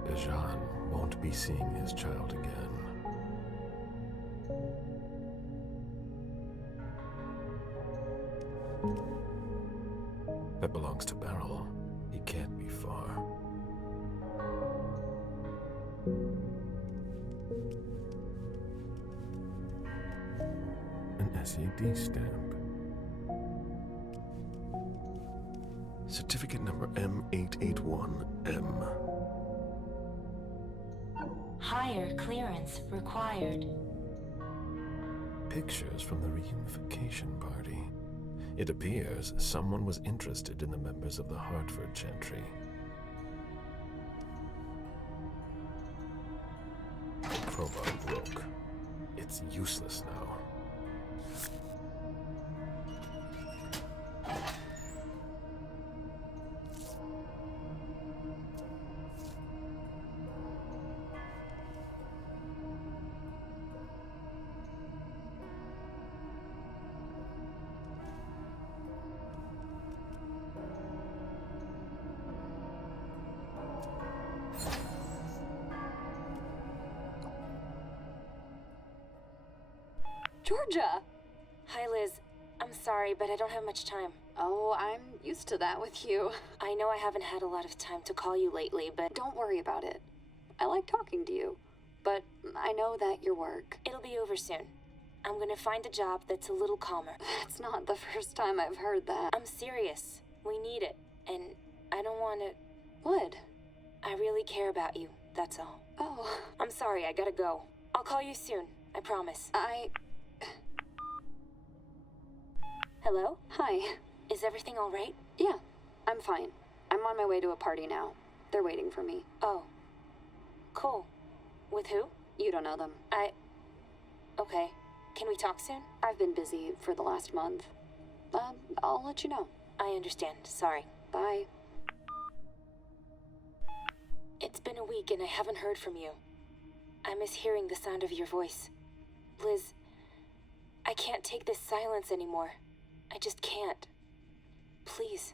Dejan won't be seeing his child again. That belongs to Beryl. He can't be far. An SAD stamp. Certificate number M881M. Higher clearance required. Pictures from the reunification party. It appears someone was interested in the members of the Hartford Chantry. The crowbar broke. It's useless now. Georgia! Hi, Liz. I'm sorry, but I don't have much time. Oh, I'm used to that with you. I know I haven't had a lot of time to call you lately, but Don't worry about it. I like talking to you, but I know that your work. it'll be over soon. I'm gonna find a job that's a little calmer. That's not the first time I've heard that. I'm serious. We need it, and I don't want to... What? I really care about you, that's all. Oh. I'm sorry, I gotta go. I'll call you soon, I promise. Hello? Hi. Is everything all right? Yeah, I'm fine. I'm on my way to a party now. They're waiting for me. Oh. Cool. With who? You don't know them. Okay. Can we talk soon? I've been busy for the last month. I'll let you know. I understand. Sorry. Bye. It's been a week and I haven't heard from you. I miss hearing the sound of your voice. Liz, I can't take this silence anymore. I just can't. Please.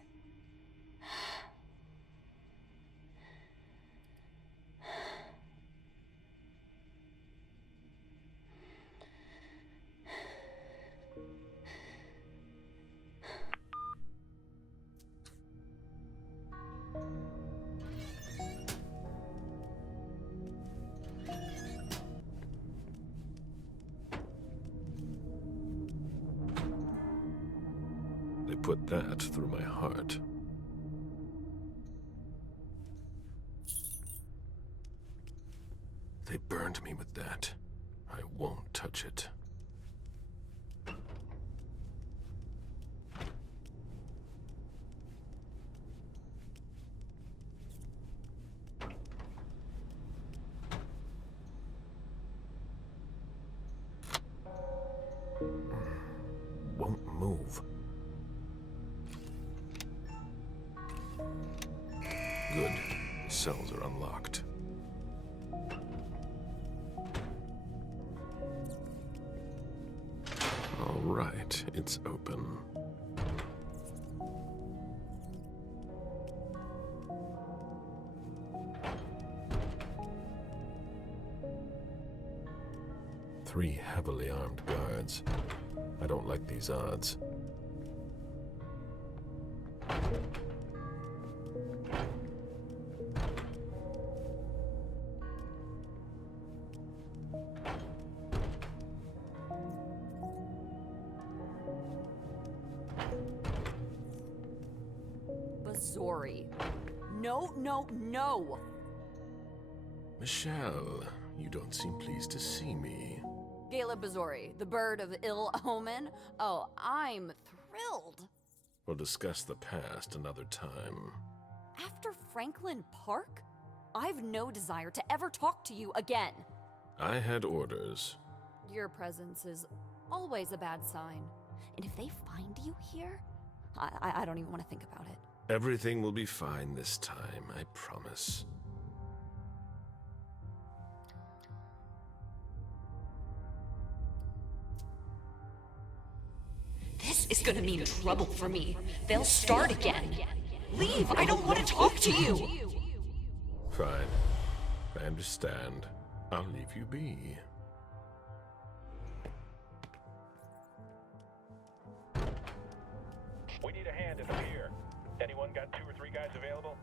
They put that through my heart. They burned me with that. I won't touch it. Won't move. Good. The cells are unlocked. All right, it's open. Three heavily armed guards. I don't like these odds. Bazori. No, no, no! Michelle, you don't seem pleased to see me. Gala Bazori, the bird of ill omen? Oh, I'm thrilled. We'll discuss the past another time. After Franklin Park? I've no desire to ever talk to you again. I had orders. Your presence is always a bad sign. And if they find you here, I don't even want to think about it. Everything will be fine this time, I promise. This is gonna mean trouble for me. They'll start again. Leave! I don't want to talk to you! Fine. I understand. I'll leave you be. We need a hand in the pier. Anyone got 2 or 3 guys available?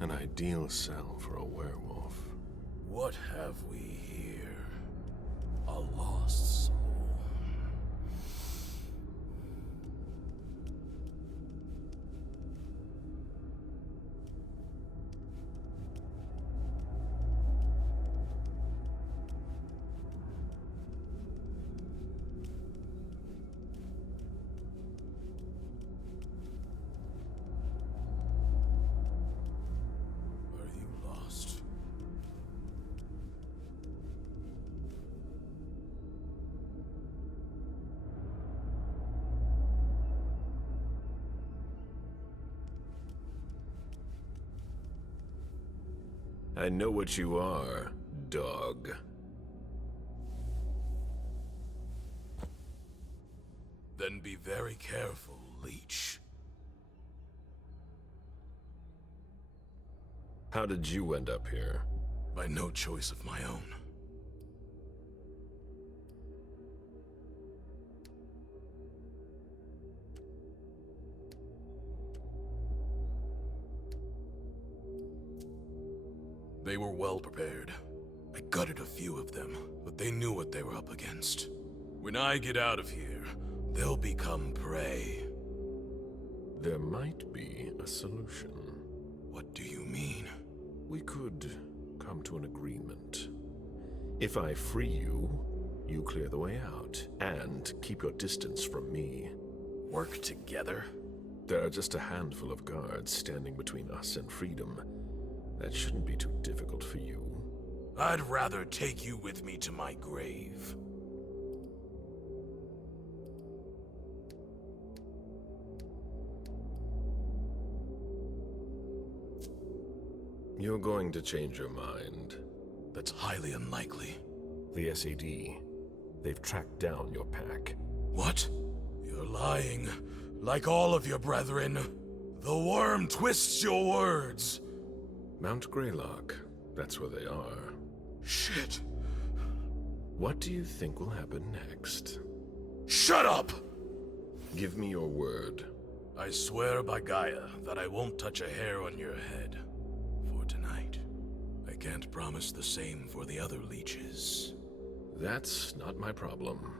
An ideal cell for a werewolf. What have we here? A lost soul. I know what you are, dog. Then be very careful, Leech. How did you end up here? By no choice of my own. They were well prepared. I gutted a few of them, but they knew what they were up against. When I get out of here, they'll become prey. There might be a solution. What do you mean? We could come to an agreement. If I free you, you clear the way out, and keep your distance from me. Work together? There are just a handful of guards standing between us and freedom. That shouldn't be too difficult for you. I'd rather take you with me to my grave. You're going to change your mind. That's highly unlikely. The SAD. They've tracked down your pack. What? You're lying. Like all of your brethren. The worm twists your words. Mount Greylock. That's where they are. Shit. What do you think will happen next? Shut up! Give me your word. I swear by Gaia that I won't touch a hair on your head. For tonight. I can't promise the same for the other leeches. That's not my problem.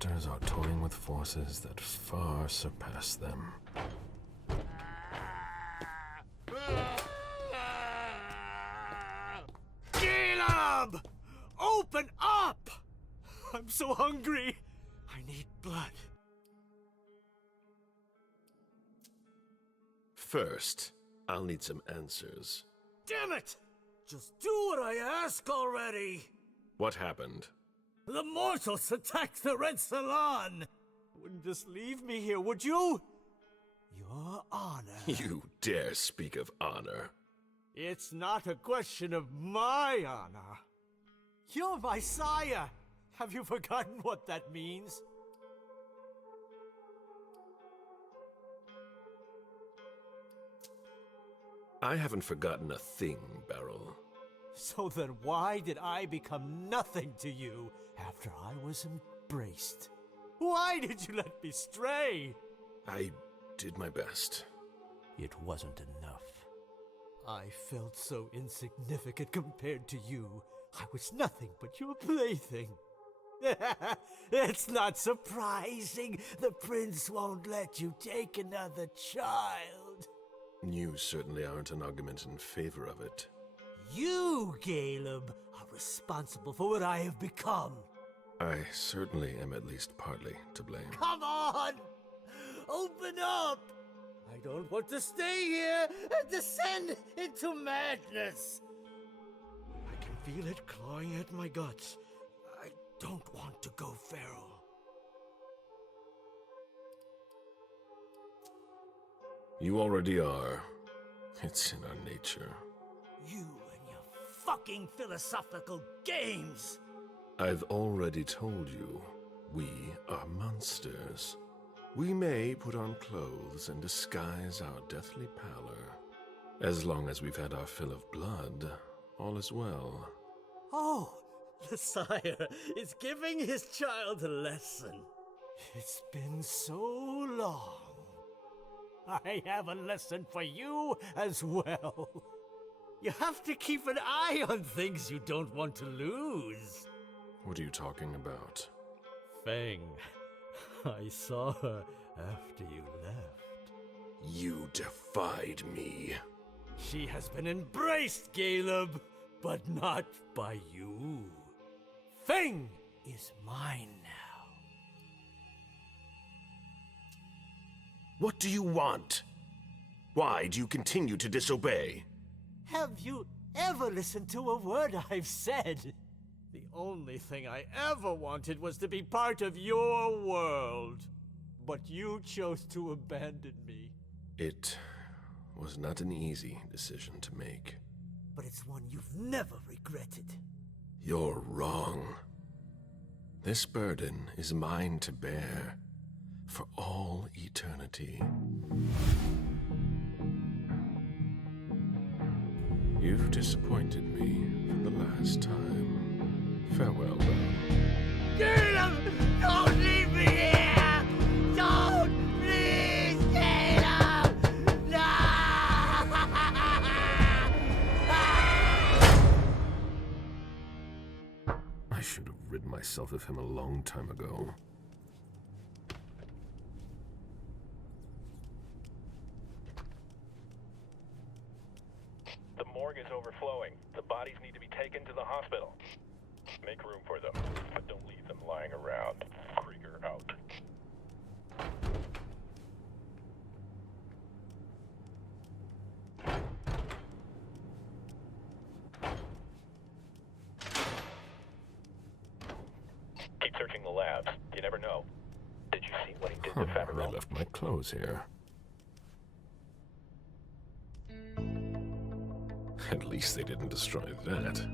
hunters are toying with forces that far surpass them. Caleb! Open up! I'm so hungry. I need blood. First, I'll need some answers. Damn it! Just do what I ask already! What happened? The mortals attacked the Red Salon! Wouldn't just leave me here, would you? Your honor. You dare speak of honor? It's not a question of my honor. You're my sire! Have you forgotten what that means? I haven't forgotten a thing, Beryl. So then why did I become nothing to you after I was embraced? Why did you let me stray? I did my best. It wasn't enough. I felt so insignificant compared to you. I was nothing but your plaything. It's not surprising the prince won't let you take another child. You certainly aren't an argument in favor of it. You, Caleb, are responsible for what I have become. I certainly am at least partly to blame. Come on! Open up! I don't want to stay here and descend into madness. I can feel it clawing at my guts. I don't want to go feral. You already are. It's in our nature. You and your fucking philosophical games! I've already told you, we are monsters. We may put on clothes and disguise our deathly pallor. As long as we've had our fill of blood, all is well. Oh, the sire is giving his child a lesson. It's been so long. I have a lesson for you as well. You have to keep an eye on things you don't want to lose. What are you talking about? Feng. I saw her after you left. You defied me. She has been embraced, Caleb, but not by you. Feng is mine now. What do you want? Why do you continue to disobey? Have you ever listened to a word I've said? The only thing I ever wanted was to be part of your world. But you chose to abandon me. It was not an easy decision to make. But it's one you've never regretted. You're wrong. This burden is mine to bear for all eternity. You've disappointed me for the last time. Farewell, Belle. Caleb! Don't leave me here! Don't! Please, Caleb! No! I should have rid myself of him a long time ago. The morgue is overflowing. The bodies need to be taken to the hospital. Make room for them, but don't leave them lying around. Krieger out. Keep searching the labs. You never know. Did you see what he did to Faberell? I left my clothes here. At least they didn't destroy that.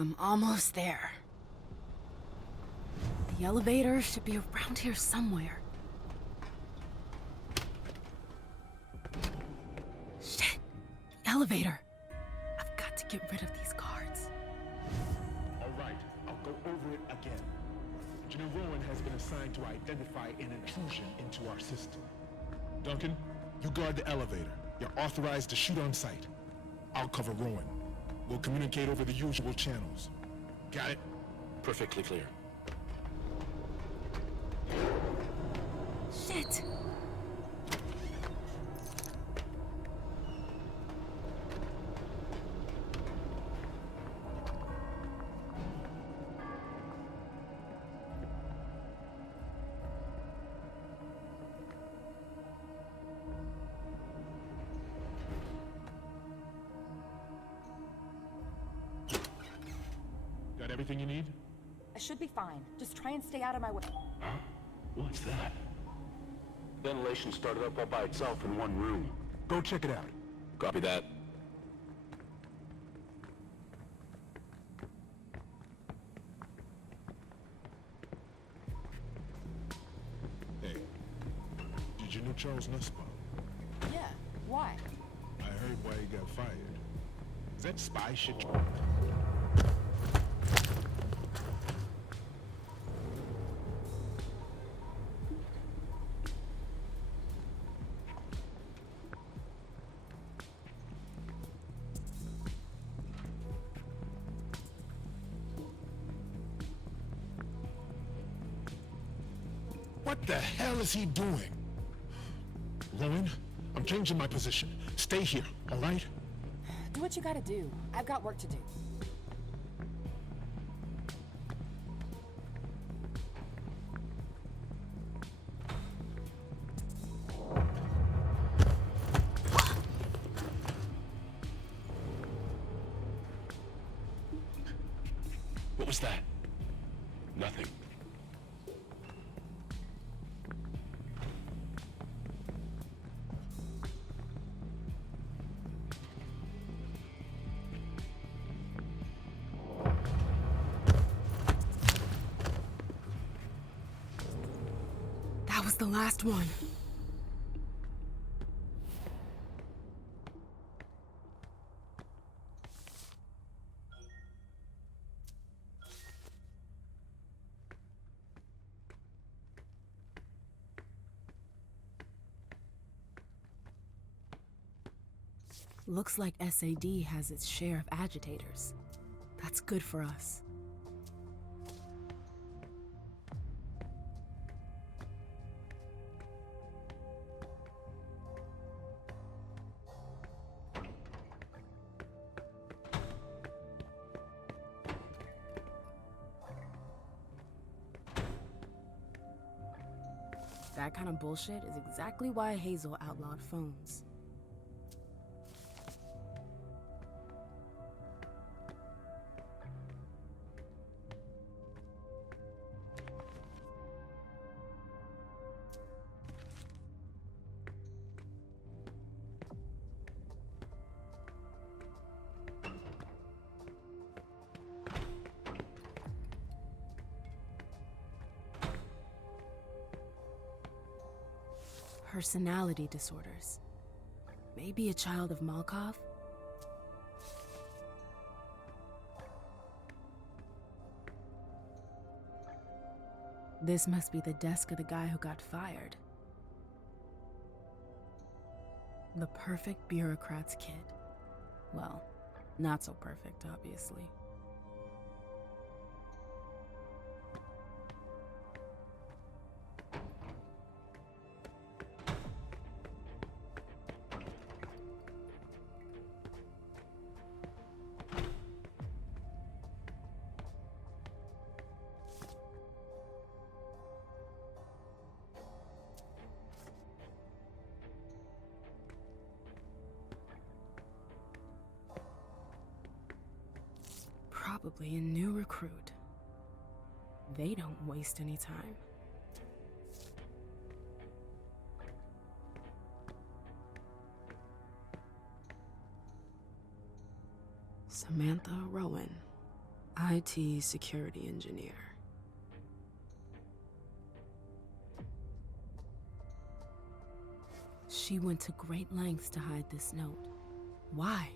I'm almost there. The elevator should be around here somewhere. Shit! The elevator! I've got to get rid of these guards. All right, I'll go over it again. Engineer Rowan has been assigned to identify an intrusion into our system. Duncan, you guard the elevator. You're authorized to shoot on sight. I'll cover Rowan. We'll communicate over the usual channels. Got it? Perfectly clear. Shit! Got everything you need? I should be fine. Just try and stay out of my way. Huh? What's that? Ventilation started up all by itself in one room. Go check it out. Copy that. Hey, did you know Charles Nussbaum? Yeah, why? I heard why he got fired. Is that spy shit? What the hell is he doing? Rowan, I'm changing my position. Stay here, all right? Do what you gotta do. I've got work to do. What was that? Nothing. That was the last one. Looks like SAD has its share of agitators. That's good for us. That kind of bullshit is exactly why Hazel outlawed phones. Personality disorders. Maybe a child of Malkov? This must be the desk of the guy who got fired. The perfect bureaucrat's kid. Well, not so perfect, obviously. Probably a new recruit. They don't waste any time. Samantha Rowan. IT security engineer. She went to great lengths to hide this note. Why?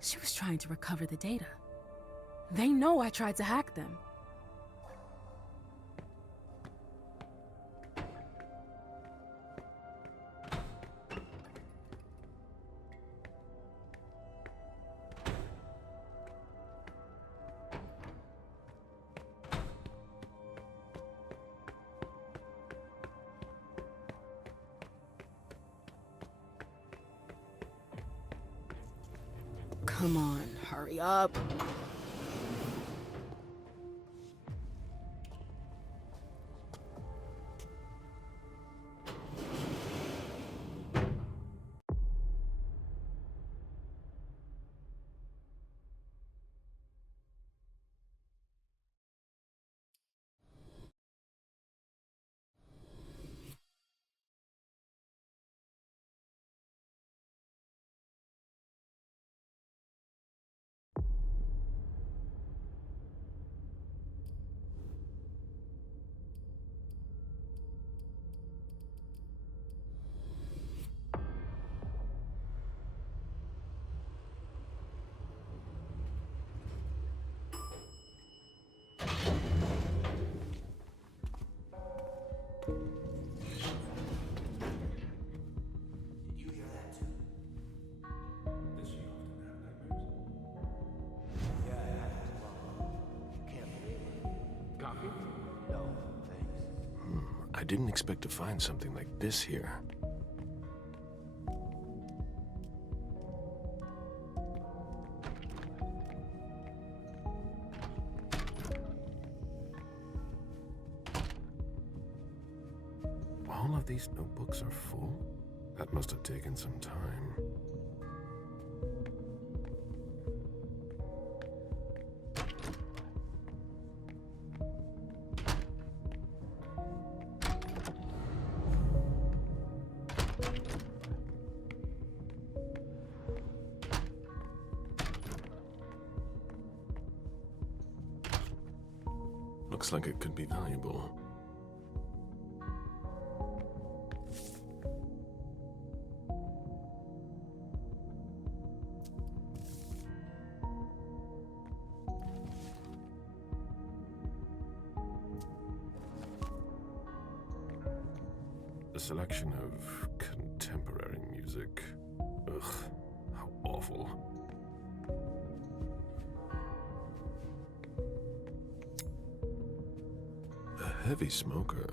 She was trying to recover the data. They know I tried to hack them. Come on, hurry up. I didn't expect to find something like this here. All of these notebooks are full? That must have taken some time. Looks like it could be valuable. A selection of contemporary music. Ugh, how awful. A heavy smoker,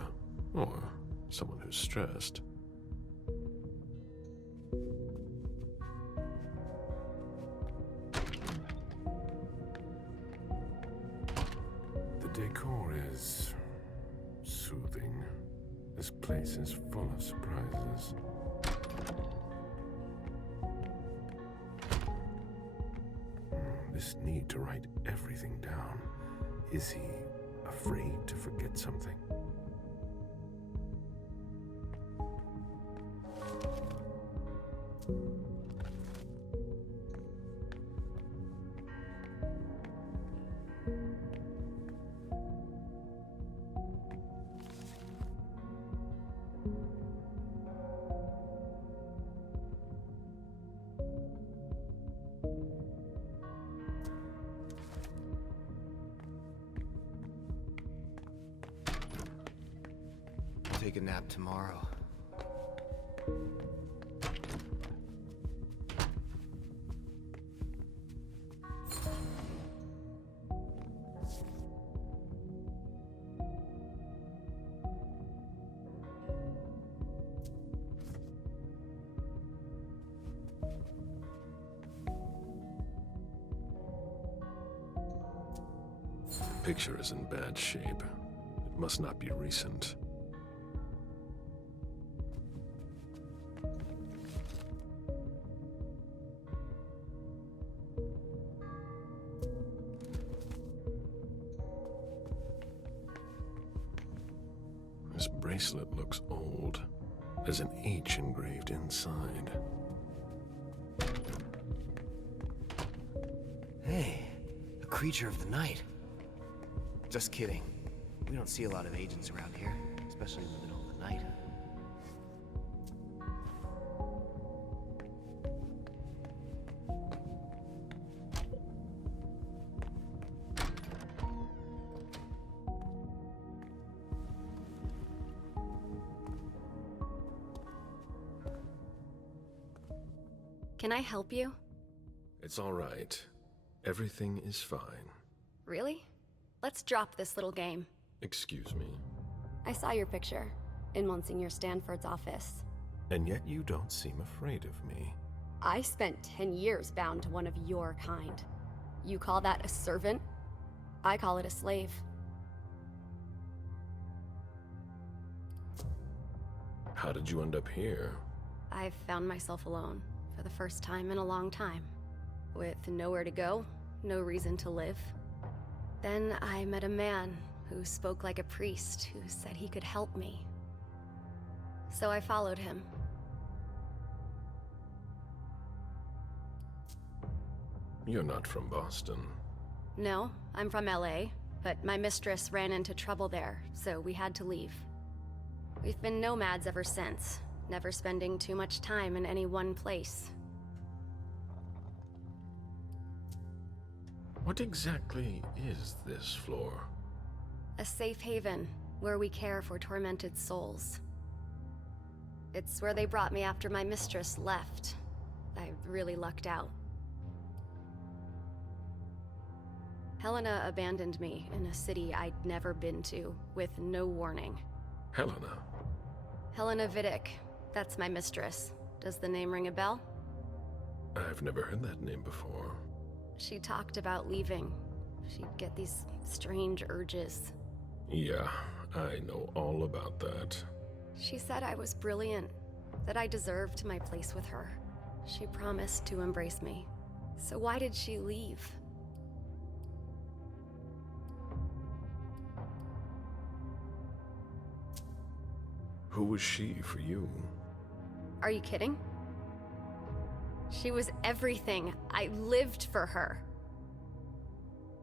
or someone who's stressed. The decor is soothing. This place is full of surprises. This need to write everything down. Is he afraid to forget something? Take a nap tomorrow. The picture is in bad shape. It must not be recent. This bracelet looks old. There's an H engraved inside. Hey, a creature of the night. Just kidding. We don't see a lot of agents around here, especially in the middle of the night. Can I help you? It's all right. Everything is fine. Really? Let's drop this little game. Excuse me. I saw your picture in Monsignor Stanford's office. And yet you don't seem afraid of me. I spent 10 years bound to one of your kind. You call that a servant? I call it a slave. How did you end up here? I found myself alone for the first time in a long time, with nowhere to go, no reason to live. Then I met a man who spoke like a priest who said he could help me. So I followed him. You're not from Boston. No, I'm from LA, but my mistress ran into trouble there, so we had to leave. We've been nomads ever since, never spending too much time in any one place. What exactly is this floor? A safe haven, where we care for tormented souls. It's where they brought me after my mistress left. I really lucked out. Helena abandoned me in a city I'd never been to, with no warning. Helena? Helena Vidic. That's my mistress. Does the name ring a bell? I've never heard that name before. She talked about leaving. She'd get these strange urges. Yeah, I know all about that. She said I was brilliant, that I deserved my place with her. She promised to embrace me. So why did she leave? Who was she for you? Are you kidding? She was everything. I lived for her.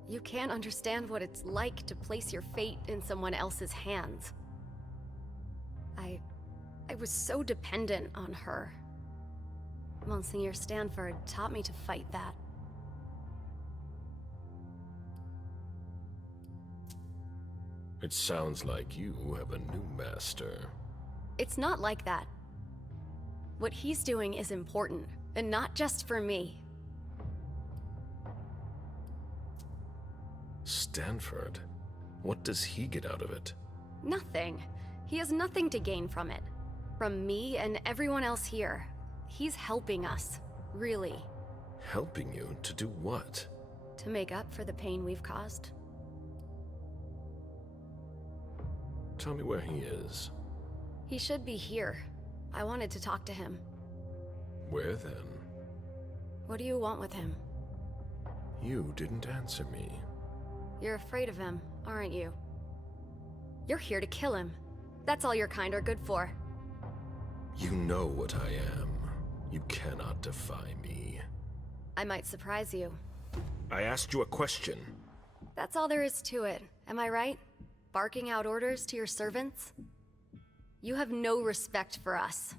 You can't understand what it's like to place your fate in someone else's hands. I was so dependent on her. Monsignor Stanford taught me to fight that. It sounds like you have a new master. It's not like that. What he's doing is important, and not just for me. Stanford? What does he get out of it? Nothing. He has nothing to gain from it. From me and everyone else here. He's helping us, really. Helping you to do what? To make up for the pain we've caused. Tell me where he is. He should be here. I wanted to talk to him. Where then? What do you want with him? You didn't answer me. You're afraid of him, aren't you? You're here to kill him. That's all your kind are good for. You know what I am. You cannot defy me. I might surprise you. I asked you a question. That's all there is to it, am I right? Barking out orders to your servants? You have no respect for us.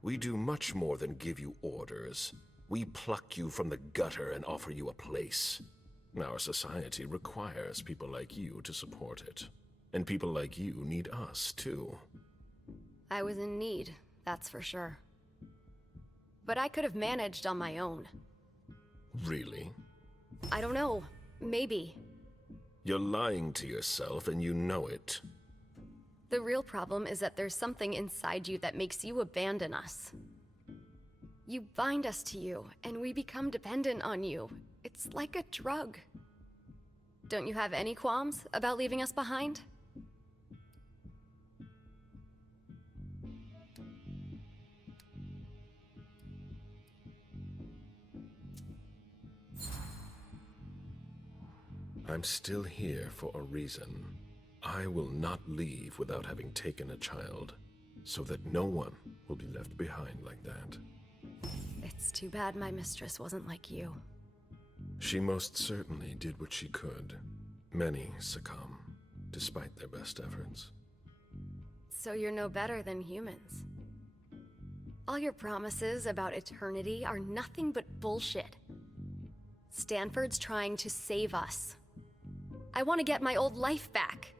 We do much more than give you orders. We pluck you from the gutter and offer you a place. Our society requires people like you to support it. And people like you need us, too. I was in need, that's for sure. But I could have managed on my own. Really? I don't know. Maybe. You're lying to yourself and you know it. The real problem is that there's something inside you that makes you abandon us. You bind us to you, and we become dependent on you. It's like a drug. Don't you have any qualms about leaving us behind? I'm still here for a reason. I will not leave without having taken a child, so that no one will be left behind like that. It's too bad my mistress wasn't like you. She most certainly did what she could. Many succumb, despite their best efforts. So you're no better than humans. All your promises about eternity are nothing but bullshit. Stanford's trying to save us. I want to get my old life back.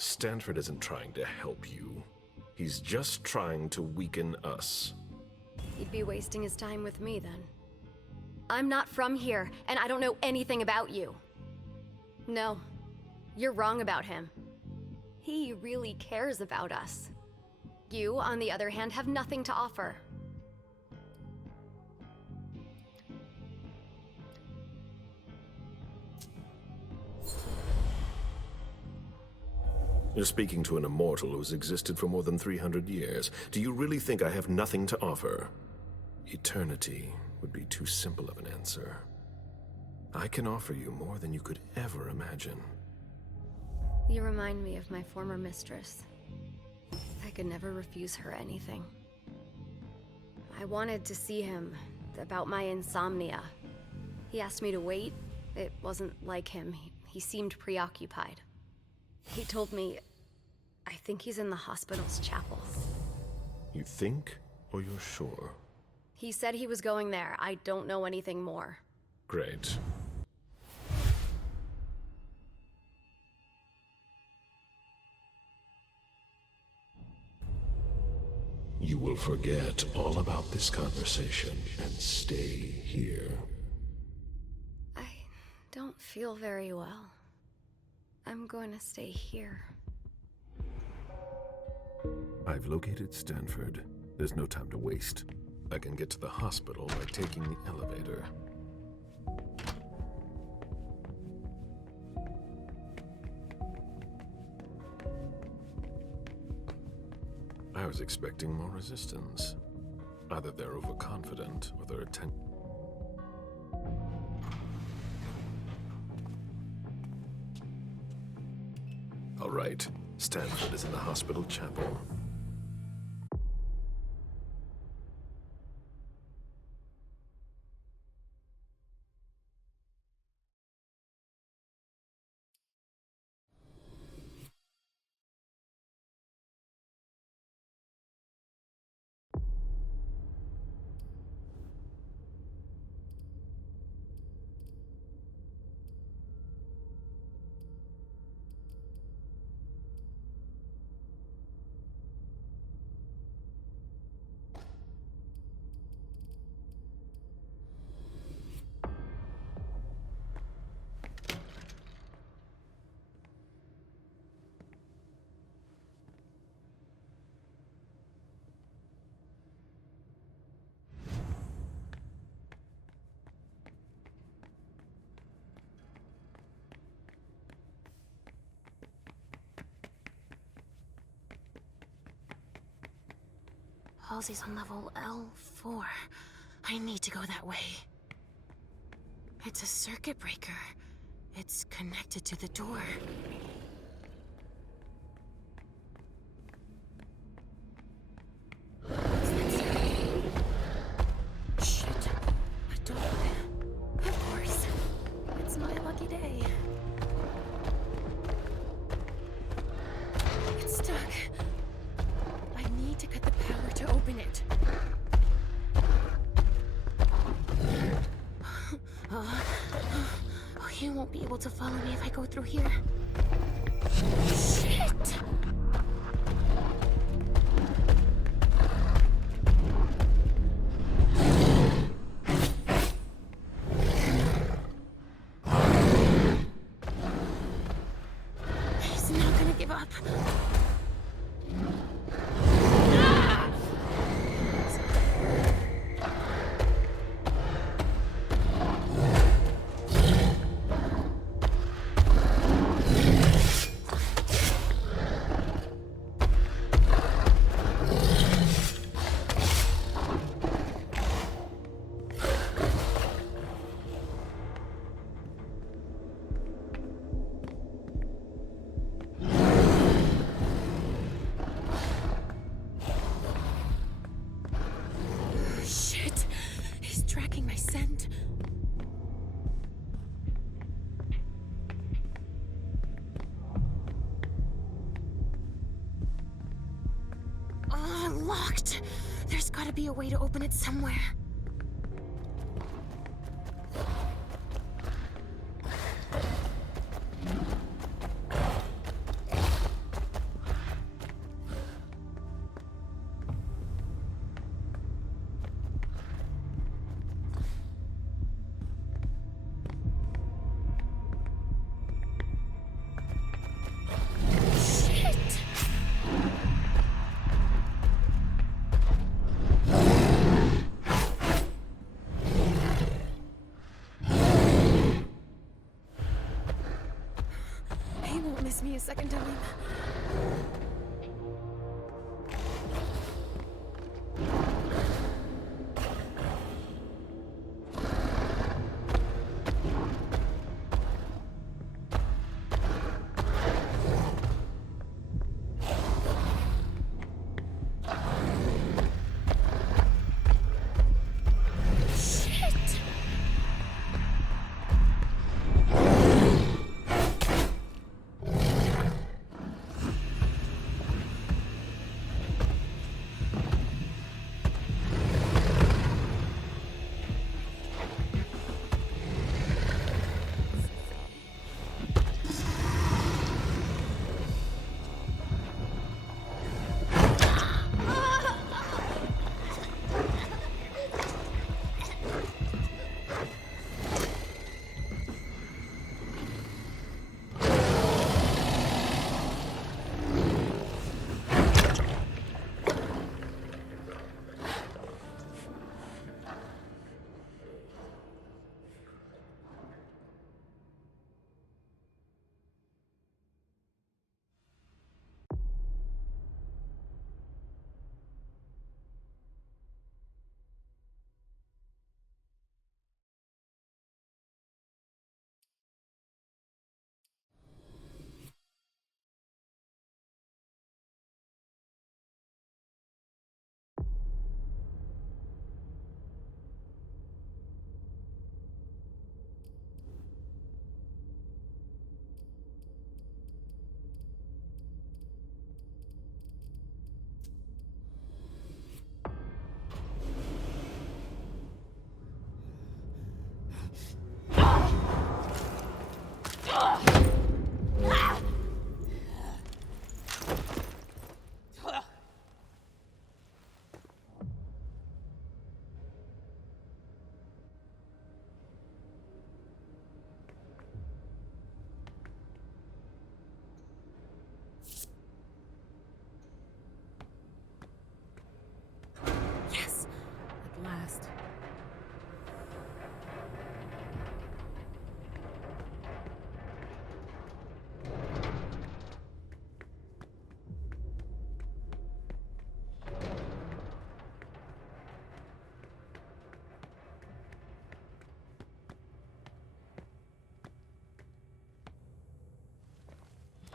Stanford isn't trying to help you. He's just trying to weaken us. He'd be wasting his time with me then. I'm not from here, and I don't know anything about you. No, you're wrong about him. He really cares about us. You, on the other hand, have nothing to offer. You're speaking to an immortal who's existed for more than 300 years. Do you really think I have nothing to offer? Eternity would be too simple of an answer. I can offer you more than you could ever imagine. You remind me of my former mistress. I could never refuse her anything. I wanted to see him about my insomnia. He asked me to wait. It wasn't like him. He seemed preoccupied. He told me, I think he's in the hospital's chapel. You think, or you're sure? He said he was going there. I don't know anything more. Great. You will forget all about this conversation and stay here. I don't feel very well. I'm going to stay here. I've located Stanford. There's no time to waste. I can get to the hospital by taking the elevator. I was expecting more resistance. Either they're overconfident or they're All right, Stanford is in the hospital chapel. Halsey's on level L4. I need to go that way. It's a circuit breaker. It's connected to the door. Shit. A door. Of course. It's my lucky day. It's stuck. I need to cut the power to open it. He won't be able to follow me if I go through here. Shit! He's not gonna give up. Shit! He's tracking my scent. Oh, locked! There's gotta be a way to open it somewhere. He won't miss me a second time. Last.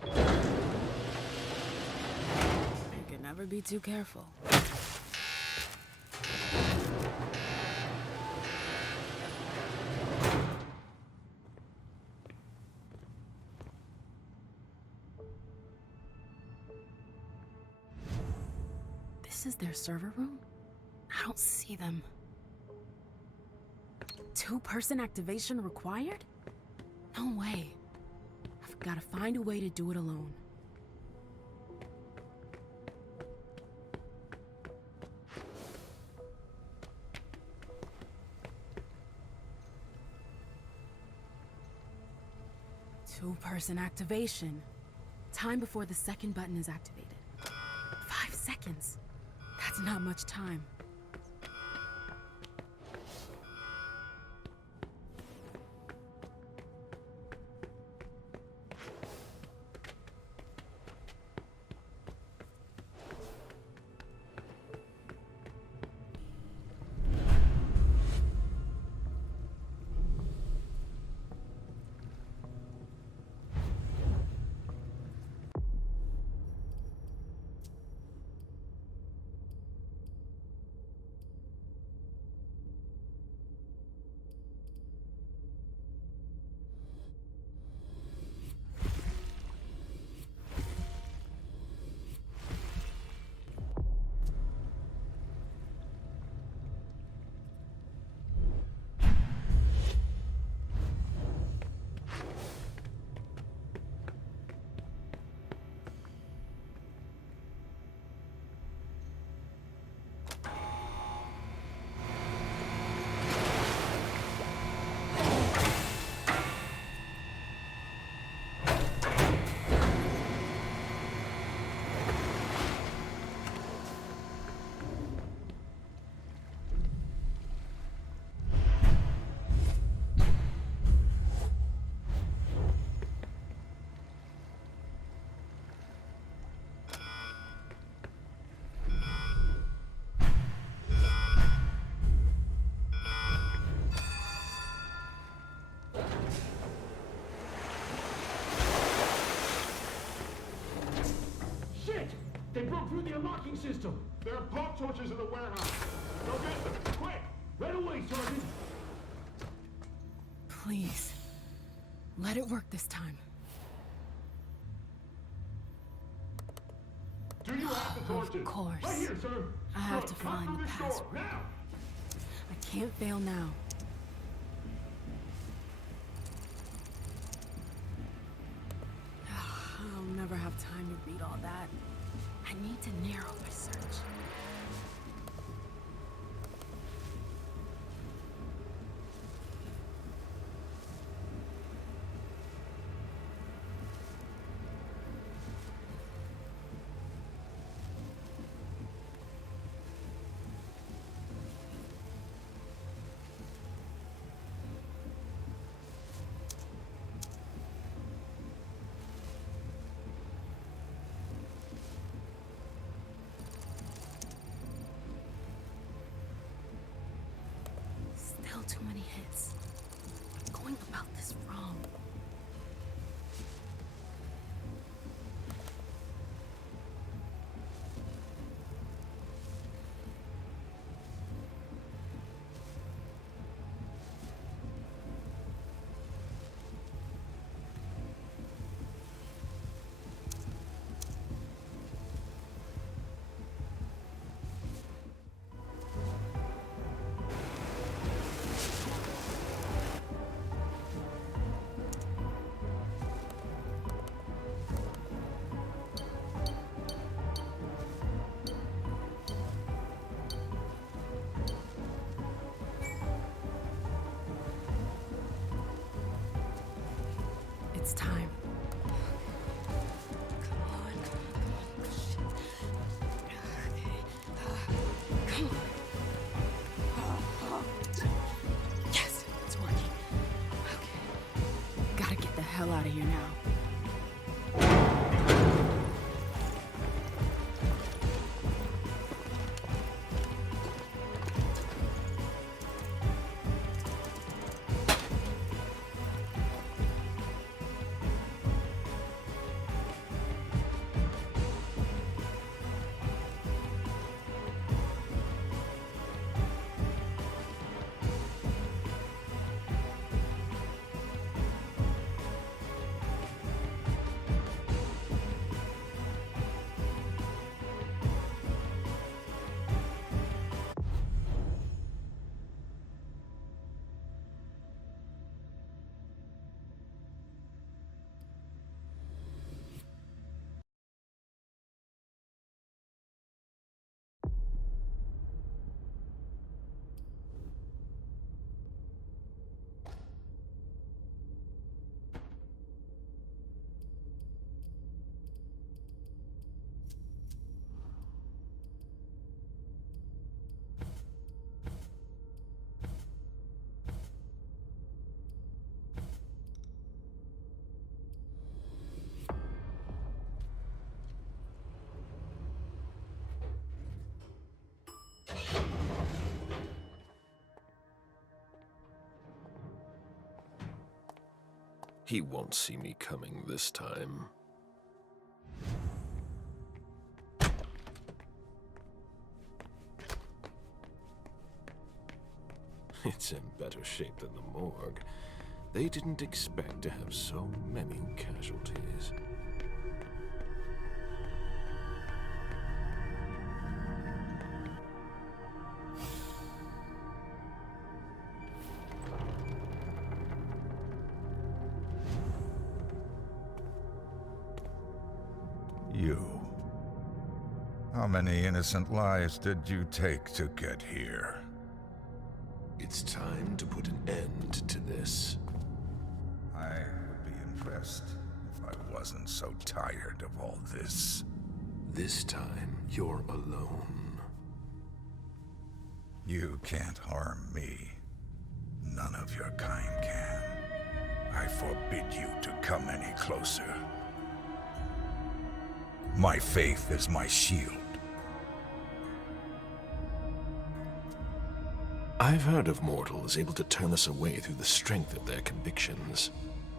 You can never be too careful. This is their server room? I don't see them. Two-person activation required? No way. I've got to find a way to do it alone. Two-person activation. Time before the second button is activated. seconds. That's not much time. They broke through the unlocking system! There are pump torches in the warehouse! Go get them! Quick! Right away, Sergeant! Please. Let it work this time. Do you have the torches? Of course. Right here, sir! I have to Come find through the this door, password. now! I can't fail now. I'll never have time to read all that. I need to narrow my search. Still too many hits. I'm going about this wrong. It's time. Come on. Shit. Come on. Yes, it's working. Okay. Gotta get the hell out of here now. He won't see me coming this time. It's in better shape than the morgue. They didn't expect to have so many casualties. You. How many innocent lives did you take to get here? It's time to put an end to this. I would be impressed if I wasn't so tired of all this. This time, you're alone. You can't harm me. None of your kind can. I forbid you to come any closer. My faith is my shield. I've heard of mortals able to turn us away through the strength of their convictions.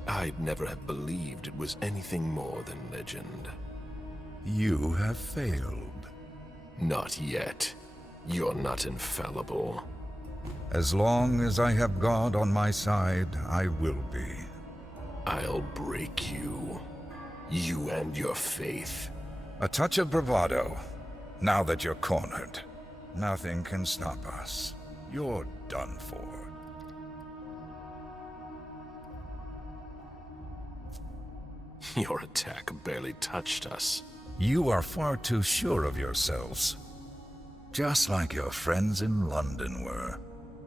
I'd never have believed it was anything more than legend. You have failed. Not yet. You're not infallible. As long as I have God on my side, I will be. I'll break you. You and your faith. A touch of bravado. Now that you're cornered, nothing can stop us. You're done for. Your attack barely touched us. You are far too sure of yourselves. Just like your friends in London were.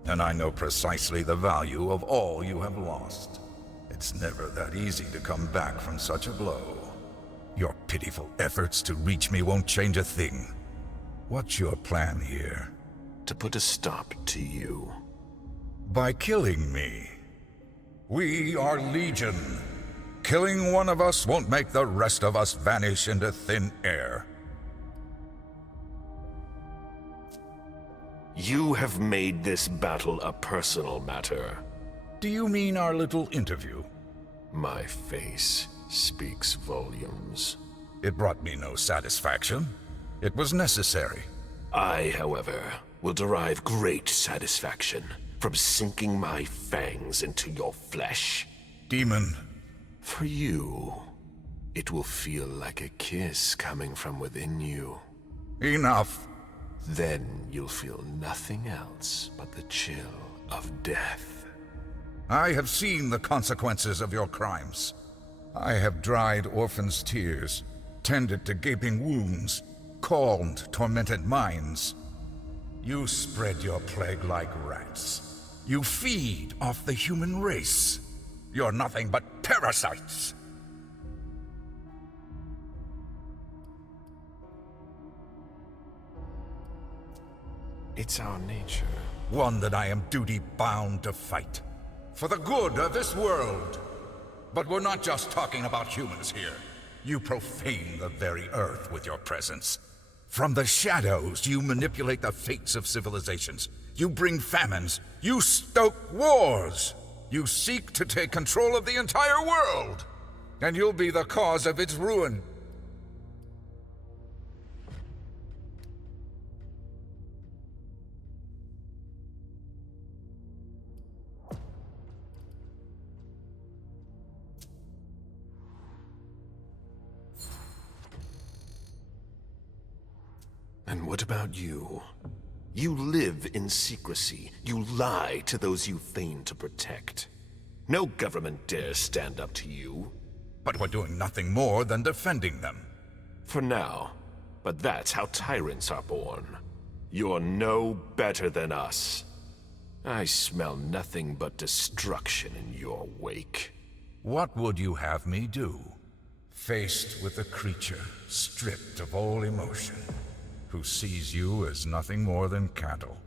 And I know precisely the value of all you have lost. It's never that easy to come back from such a blow. Your pitiful efforts to reach me won't change a thing. What's your plan here? To put a stop to you. By killing me. We are Legion. Killing one of us won't make the rest of us vanish into thin air. You have made this battle a personal matter. Do you mean our little interview? My face speaks volumes. It brought me no satisfaction. It was necessary. I, however, will derive great satisfaction from sinking my fangs into your flesh. Demon. For you, it will feel like a kiss coming from within you. Enough. Then you'll feel nothing else but the chill of death. I have seen the consequences of your crimes. I have dried orphans' tears, tended to gaping wounds, calmed tormented minds. You spread your plague like rats. You feed off the human race. You're nothing but parasites. It's our nature. One that I am duty-bound to fight. For the good of this world. But we're not just talking about humans here. You profane the very earth with your presence. From the shadows, you manipulate the fates of civilizations. You bring famines. You stoke wars. You seek to take control of the entire world. And you'll be the cause of its ruin. And what about you? You live in secrecy. You lie to those you feign to protect. No government dares stand up to you. But we're doing nothing more than defending them. For now. But that's how tyrants are born. You're no better than us. I smell nothing but destruction in your wake. What would you have me do? Faced with a creature stripped of all emotion, who sees you as nothing more than cattle.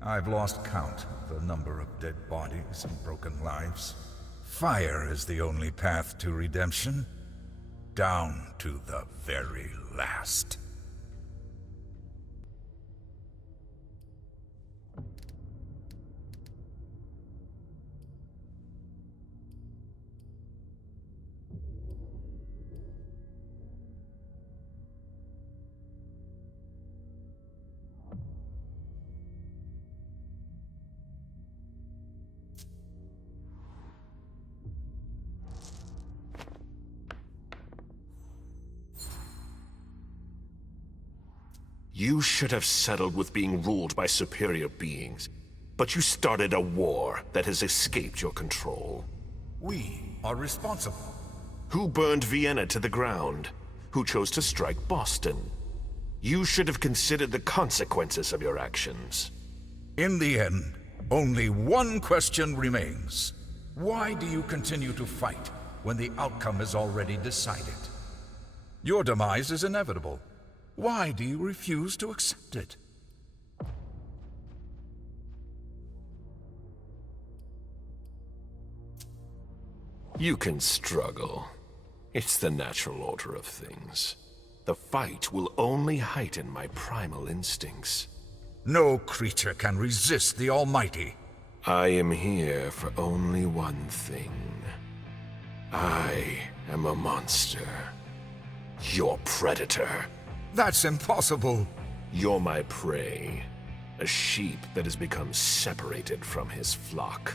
I've lost count of the number of dead bodies and broken lives. Fire is the only path to redemption. Down to the very last. You should have settled with being ruled by superior beings, but you started a war that has escaped your control. We are responsible. Who burned Vienna to the ground? Who chose to strike Boston? You should have considered the consequences of your actions. In the end, only one question remains. Why do you continue to fight when the outcome is already decided? Your demise is inevitable. Why do you refuse to accept it? You can struggle. It's the natural order of things. The fight will only heighten my primal instincts. No creature can resist the Almighty. I am here for only one thing. I am a monster. Your predator. That's impossible. You're my prey. A sheep that has become separated from his flock.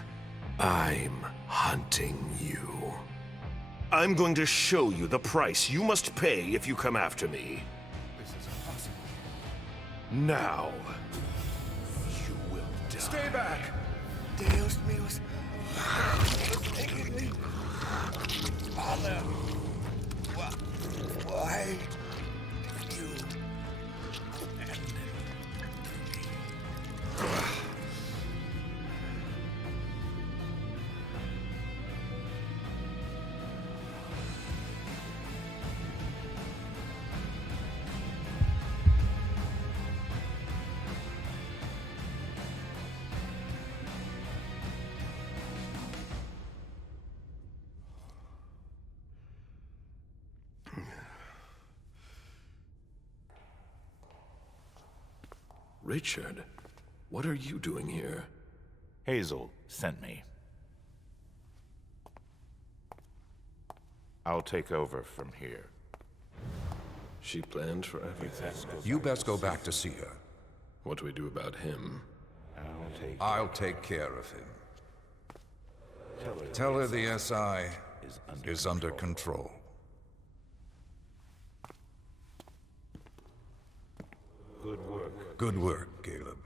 I'm hunting you. I'm going to show you the price you must pay if you come after me. This is impossible. Now, you will die. Stay back! Deus meus. Father! Why you Richard, what are you doing here? Hazel sent me. I'll take over from here. She planned for everything. You best go back to see her. What do we do about him? I'll take care of him. Tell her the SI is under control. Good work. Good work, Caleb.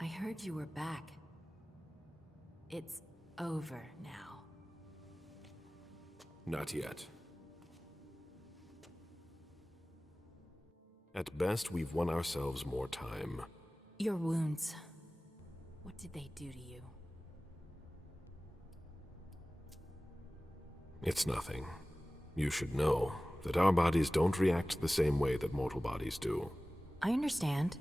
I heard you were back. It's over now. Not yet. At best, we've won ourselves more time. Your wounds. What did they do to you? It's nothing. You should know that our bodies don't react the same way that mortal bodies do. I understand.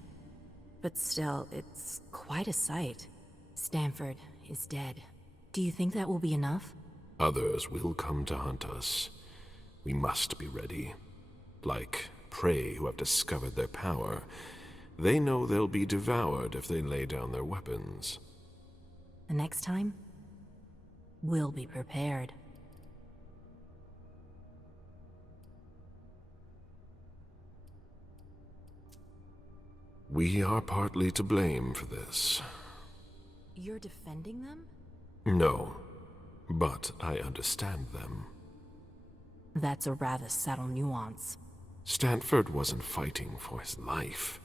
But still, it's quite a sight. Stanford is dead. Do you think that will be enough? Others will come to hunt us. We must be ready. Like prey who have discovered their power, They know they'll be devoured if they lay down their weapons. The next time, we'll be prepared. We are partly to blame for this. You're defending them? No, but I understand them. That's a rather subtle nuance. Stanford wasn't fighting for his life.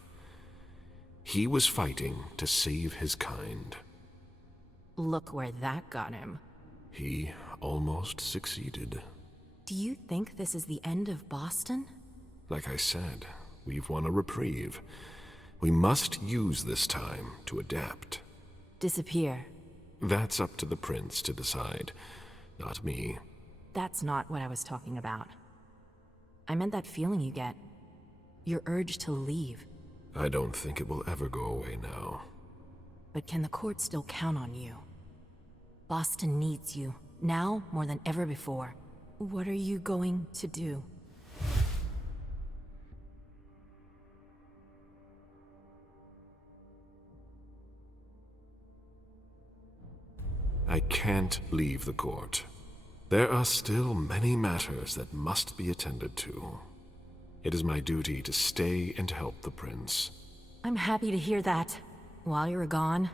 He was fighting to save his kind. Look where that got him. He almost succeeded. Do you think this is the end of Boston? Like I said, we've won a reprieve. We must use this time to adapt. Disappear. That's up to the prince to decide, not me. That's not what I was talking about. I meant that feeling you get. Your urge to leave. I don't think it will ever go away now. But can the court still count on you? Boston needs you, now more than ever before. What are you going to do? I can't leave the court. There are still many matters that must be attended to. It is my duty to stay and help the prince. I'm happy to hear that. While you were gone,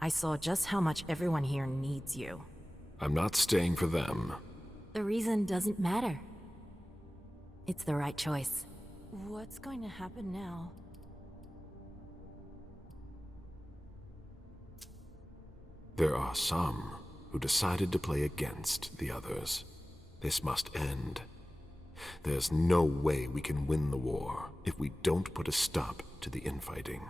I saw just how much everyone here needs you. I'm not staying for them. The reason doesn't matter. It's the right choice. What's going to happen now? There are some who decided to play against the others. This must end. There's no way we can win the war if we don't put a stop to the infighting.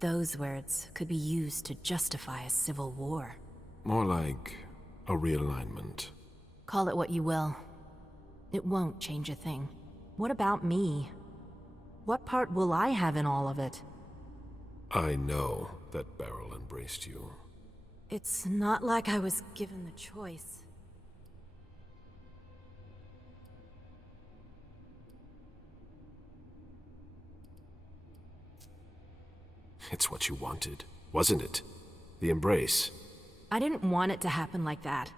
Those words could be used to justify a civil war. More like a realignment. Call it what you will. It won't change a thing. What about me? What part will I have in all of it? I know that Beryl embraced you. It's not like I was given the choice. It's what you wanted, wasn't it? The embrace. I didn't want it to happen like that.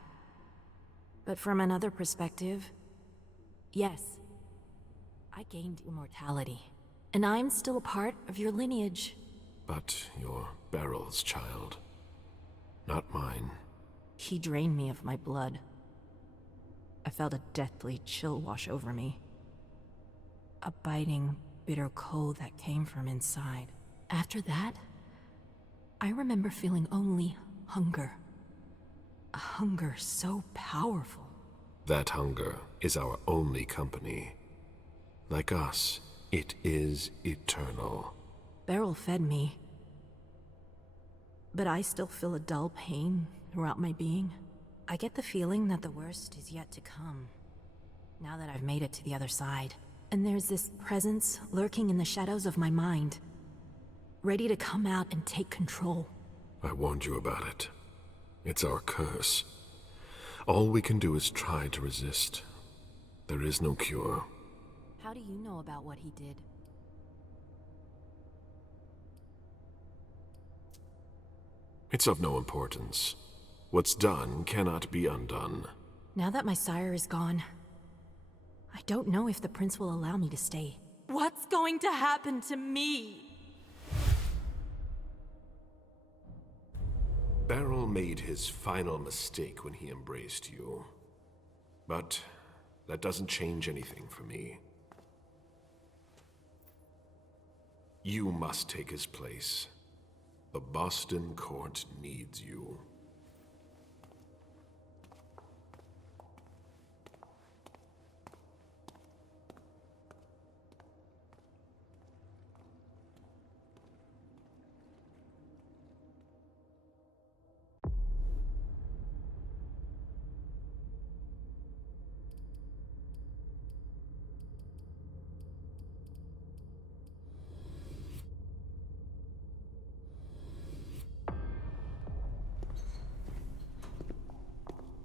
But from another perspective, yes. I gained immortality, and I'm still a part of your lineage. But you're Beryl's child, not mine. He drained me of my blood. I felt a deathly chill wash over me. A biting, bitter cold that came from inside. After that, I remember feeling only hunger. A hunger so powerful. That hunger is our only company. Like us, it is eternal. Beryl fed me. But I still feel a dull pain throughout my being. I get the feeling that the worst is yet to come, now that I've made it to the other side. And there's this presence lurking in the shadows of my mind, ready to come out and take control. I warned you about it. It's our curse. All we can do is try to resist. There is no cure. How do you know about what he did? It's of no importance. What's done cannot be undone. Now that my sire is gone, I don't know if the prince will allow me to stay. What's going to happen to me? Beryl made his final mistake when he embraced you. But that doesn't change anything for me. You must take his place. The Boston court needs you.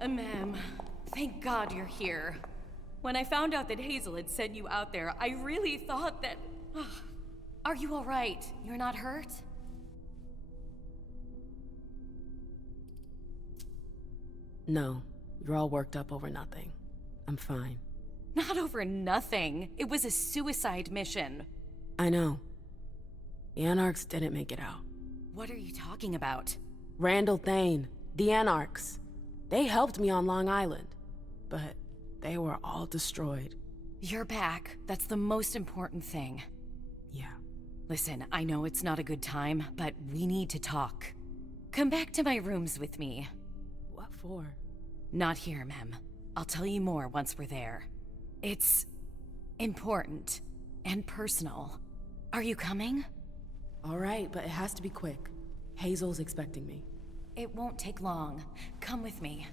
Ma'am, thank God you're here. When I found out that Hazel had sent you out there, I really thought that... Are you all right? You're not hurt? No, you're all worked up over nothing. I'm fine. Not over nothing. It was a suicide mission. I know. The Anarchs didn't make it out. What are you talking about? Randall Thane, the Anarchs. They helped me on Long Island, but they were all destroyed. You're back. That's the most important thing. Yeah. Listen, I know it's not a good time, but we need to talk. Come back to my rooms with me. What for? Not here, Mem. I'll tell you more once we're there. It's important and personal. Are you coming? All right, but it has to be quick. Hazel's expecting me. It won't take long. Come with me.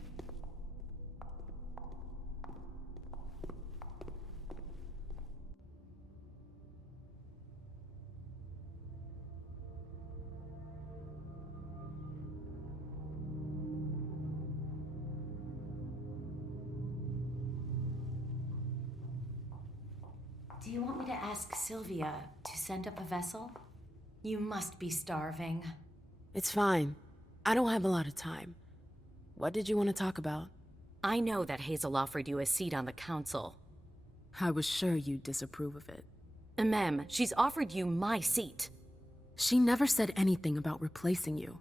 Do you want me to ask Sylvia to send up a vessel? You must be starving. It's fine. I don't have a lot of time. What did you want to talk about? I know that Hazel offered you a seat on the council. I was sure you'd disapprove of it. Mem, she's offered you my seat. She never said anything about replacing you.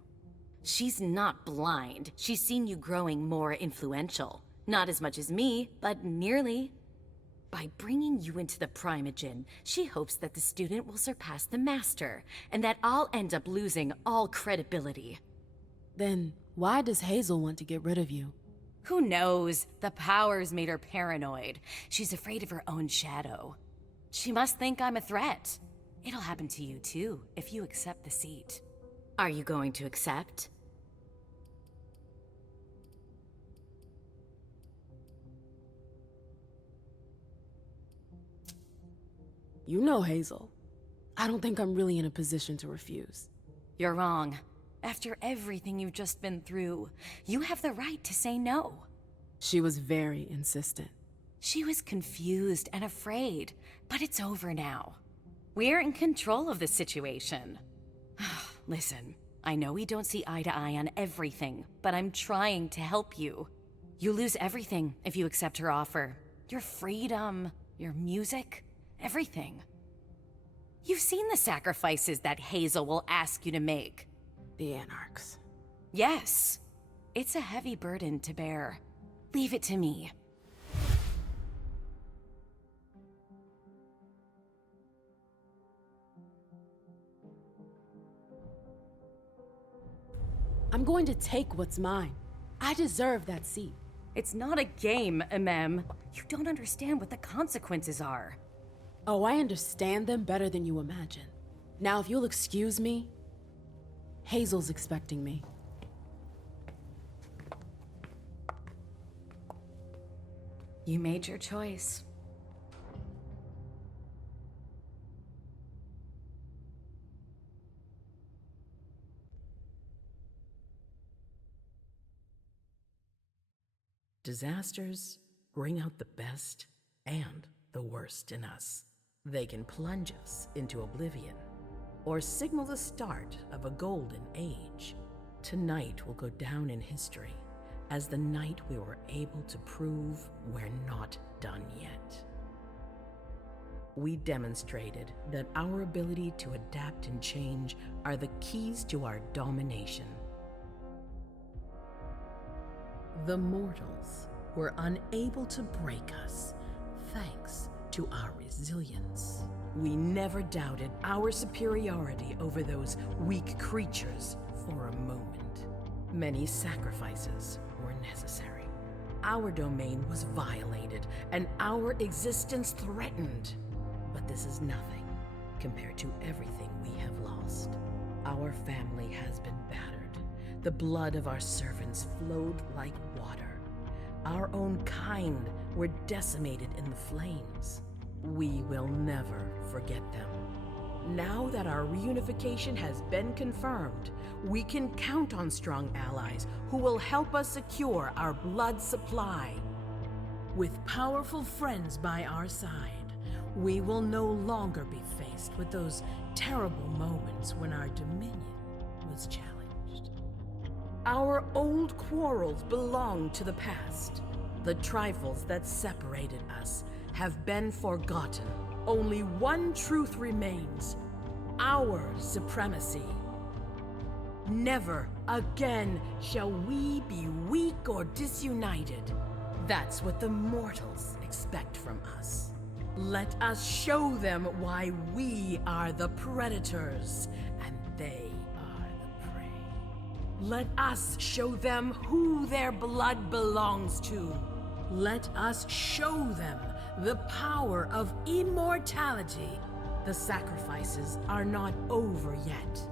She's not blind. She's seen you growing more influential. Not as much as me, but nearly. By bringing you into the Primogen, she hopes that the student will surpass the master, and that I'll end up losing all credibility. Then why does Hazel want to get rid of you? Who knows? The powers made her paranoid. She's afraid of her own shadow. She must think I'm a threat. It'll happen to you too, if you accept the seat. Are you going to accept? You know Hazel. I don't think I'm really in a position to refuse. You're wrong. After everything you've just been through, you have the right to say no. She was very insistent. She was confused and afraid, but it's over now. We're in control of the situation. Listen, I know we don't see eye to eye on everything, but I'm trying to help you. You lose everything if you accept her offer. Your freedom, your music, everything. You've seen the sacrifices that Hazel will ask you to make. The Anarchs. Yes. It's a heavy burden to bear. Leave it to me. I'm going to take what's mine. I deserve that seat. It's not a game, Mem. You don't understand what the consequences are. Oh, I understand them better than you imagine. Now, if you'll excuse me, Hazel's expecting me. You made your choice. Disasters bring out the best and the worst in us. They can plunge us into oblivion, or signal the start of a golden age. Tonight will go down in history as the night we were able to prove we're not done yet. We demonstrated that our ability to adapt and change are the keys to our domination. The mortals were unable to break us, thanks to our resilience. We never doubted our superiority over those weak creatures for a moment. Many sacrifices were necessary. Our domain was violated, and our existence threatened. But this is nothing compared to everything we have lost. Our family has been battered. The blood of our servants flowed like water. Our own kind were decimated in the flames. We will never forget them. Now that our reunification has been confirmed, we can count on strong allies who will help us secure our blood supply. With powerful friends by our side, we will no longer be faced with those terrible moments when our dominion was challenged. Our old quarrels belong to the past. The trifles that separated us have been forgotten. Only one truth remains: our supremacy. Never again shall we be weak or disunited. That's what the mortals expect from us. Let us show them why we are the predators and they are the prey. Let us show them who their blood belongs to. Let us show them the power of immortality. The sacrifices are not over yet.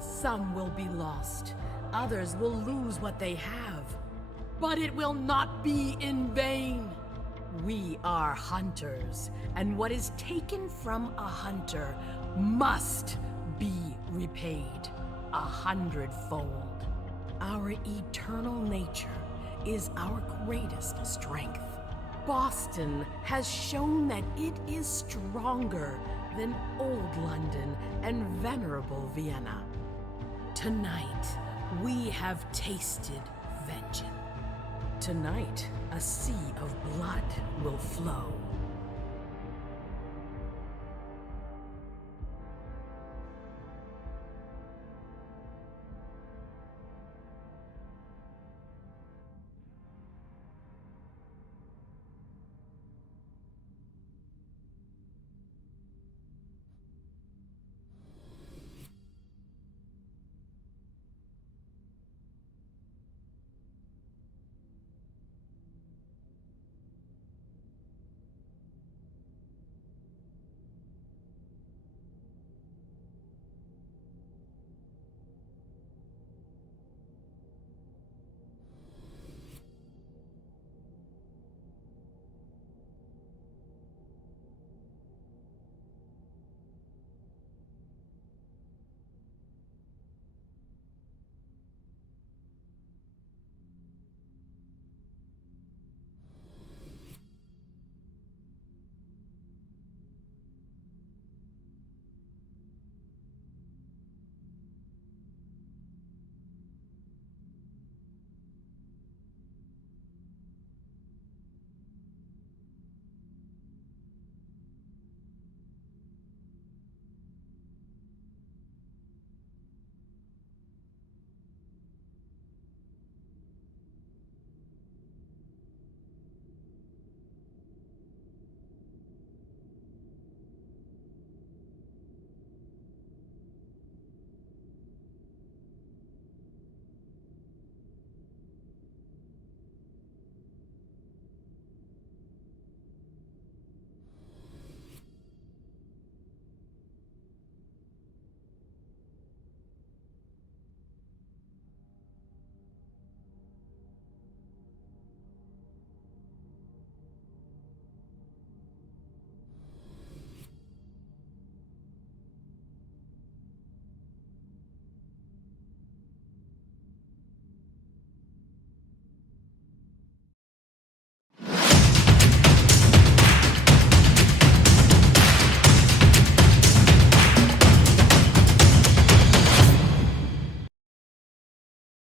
Some will be lost. Others will lose what they have. But it will not be in vain. We are hunters, and what is taken from a hunter must be repaid 100-fold. Our eternal nature is our greatest strength. Boston has shown that it is stronger than old London and venerable Vienna. Tonight, we have tasted vengeance. Tonight, a sea of blood will flow.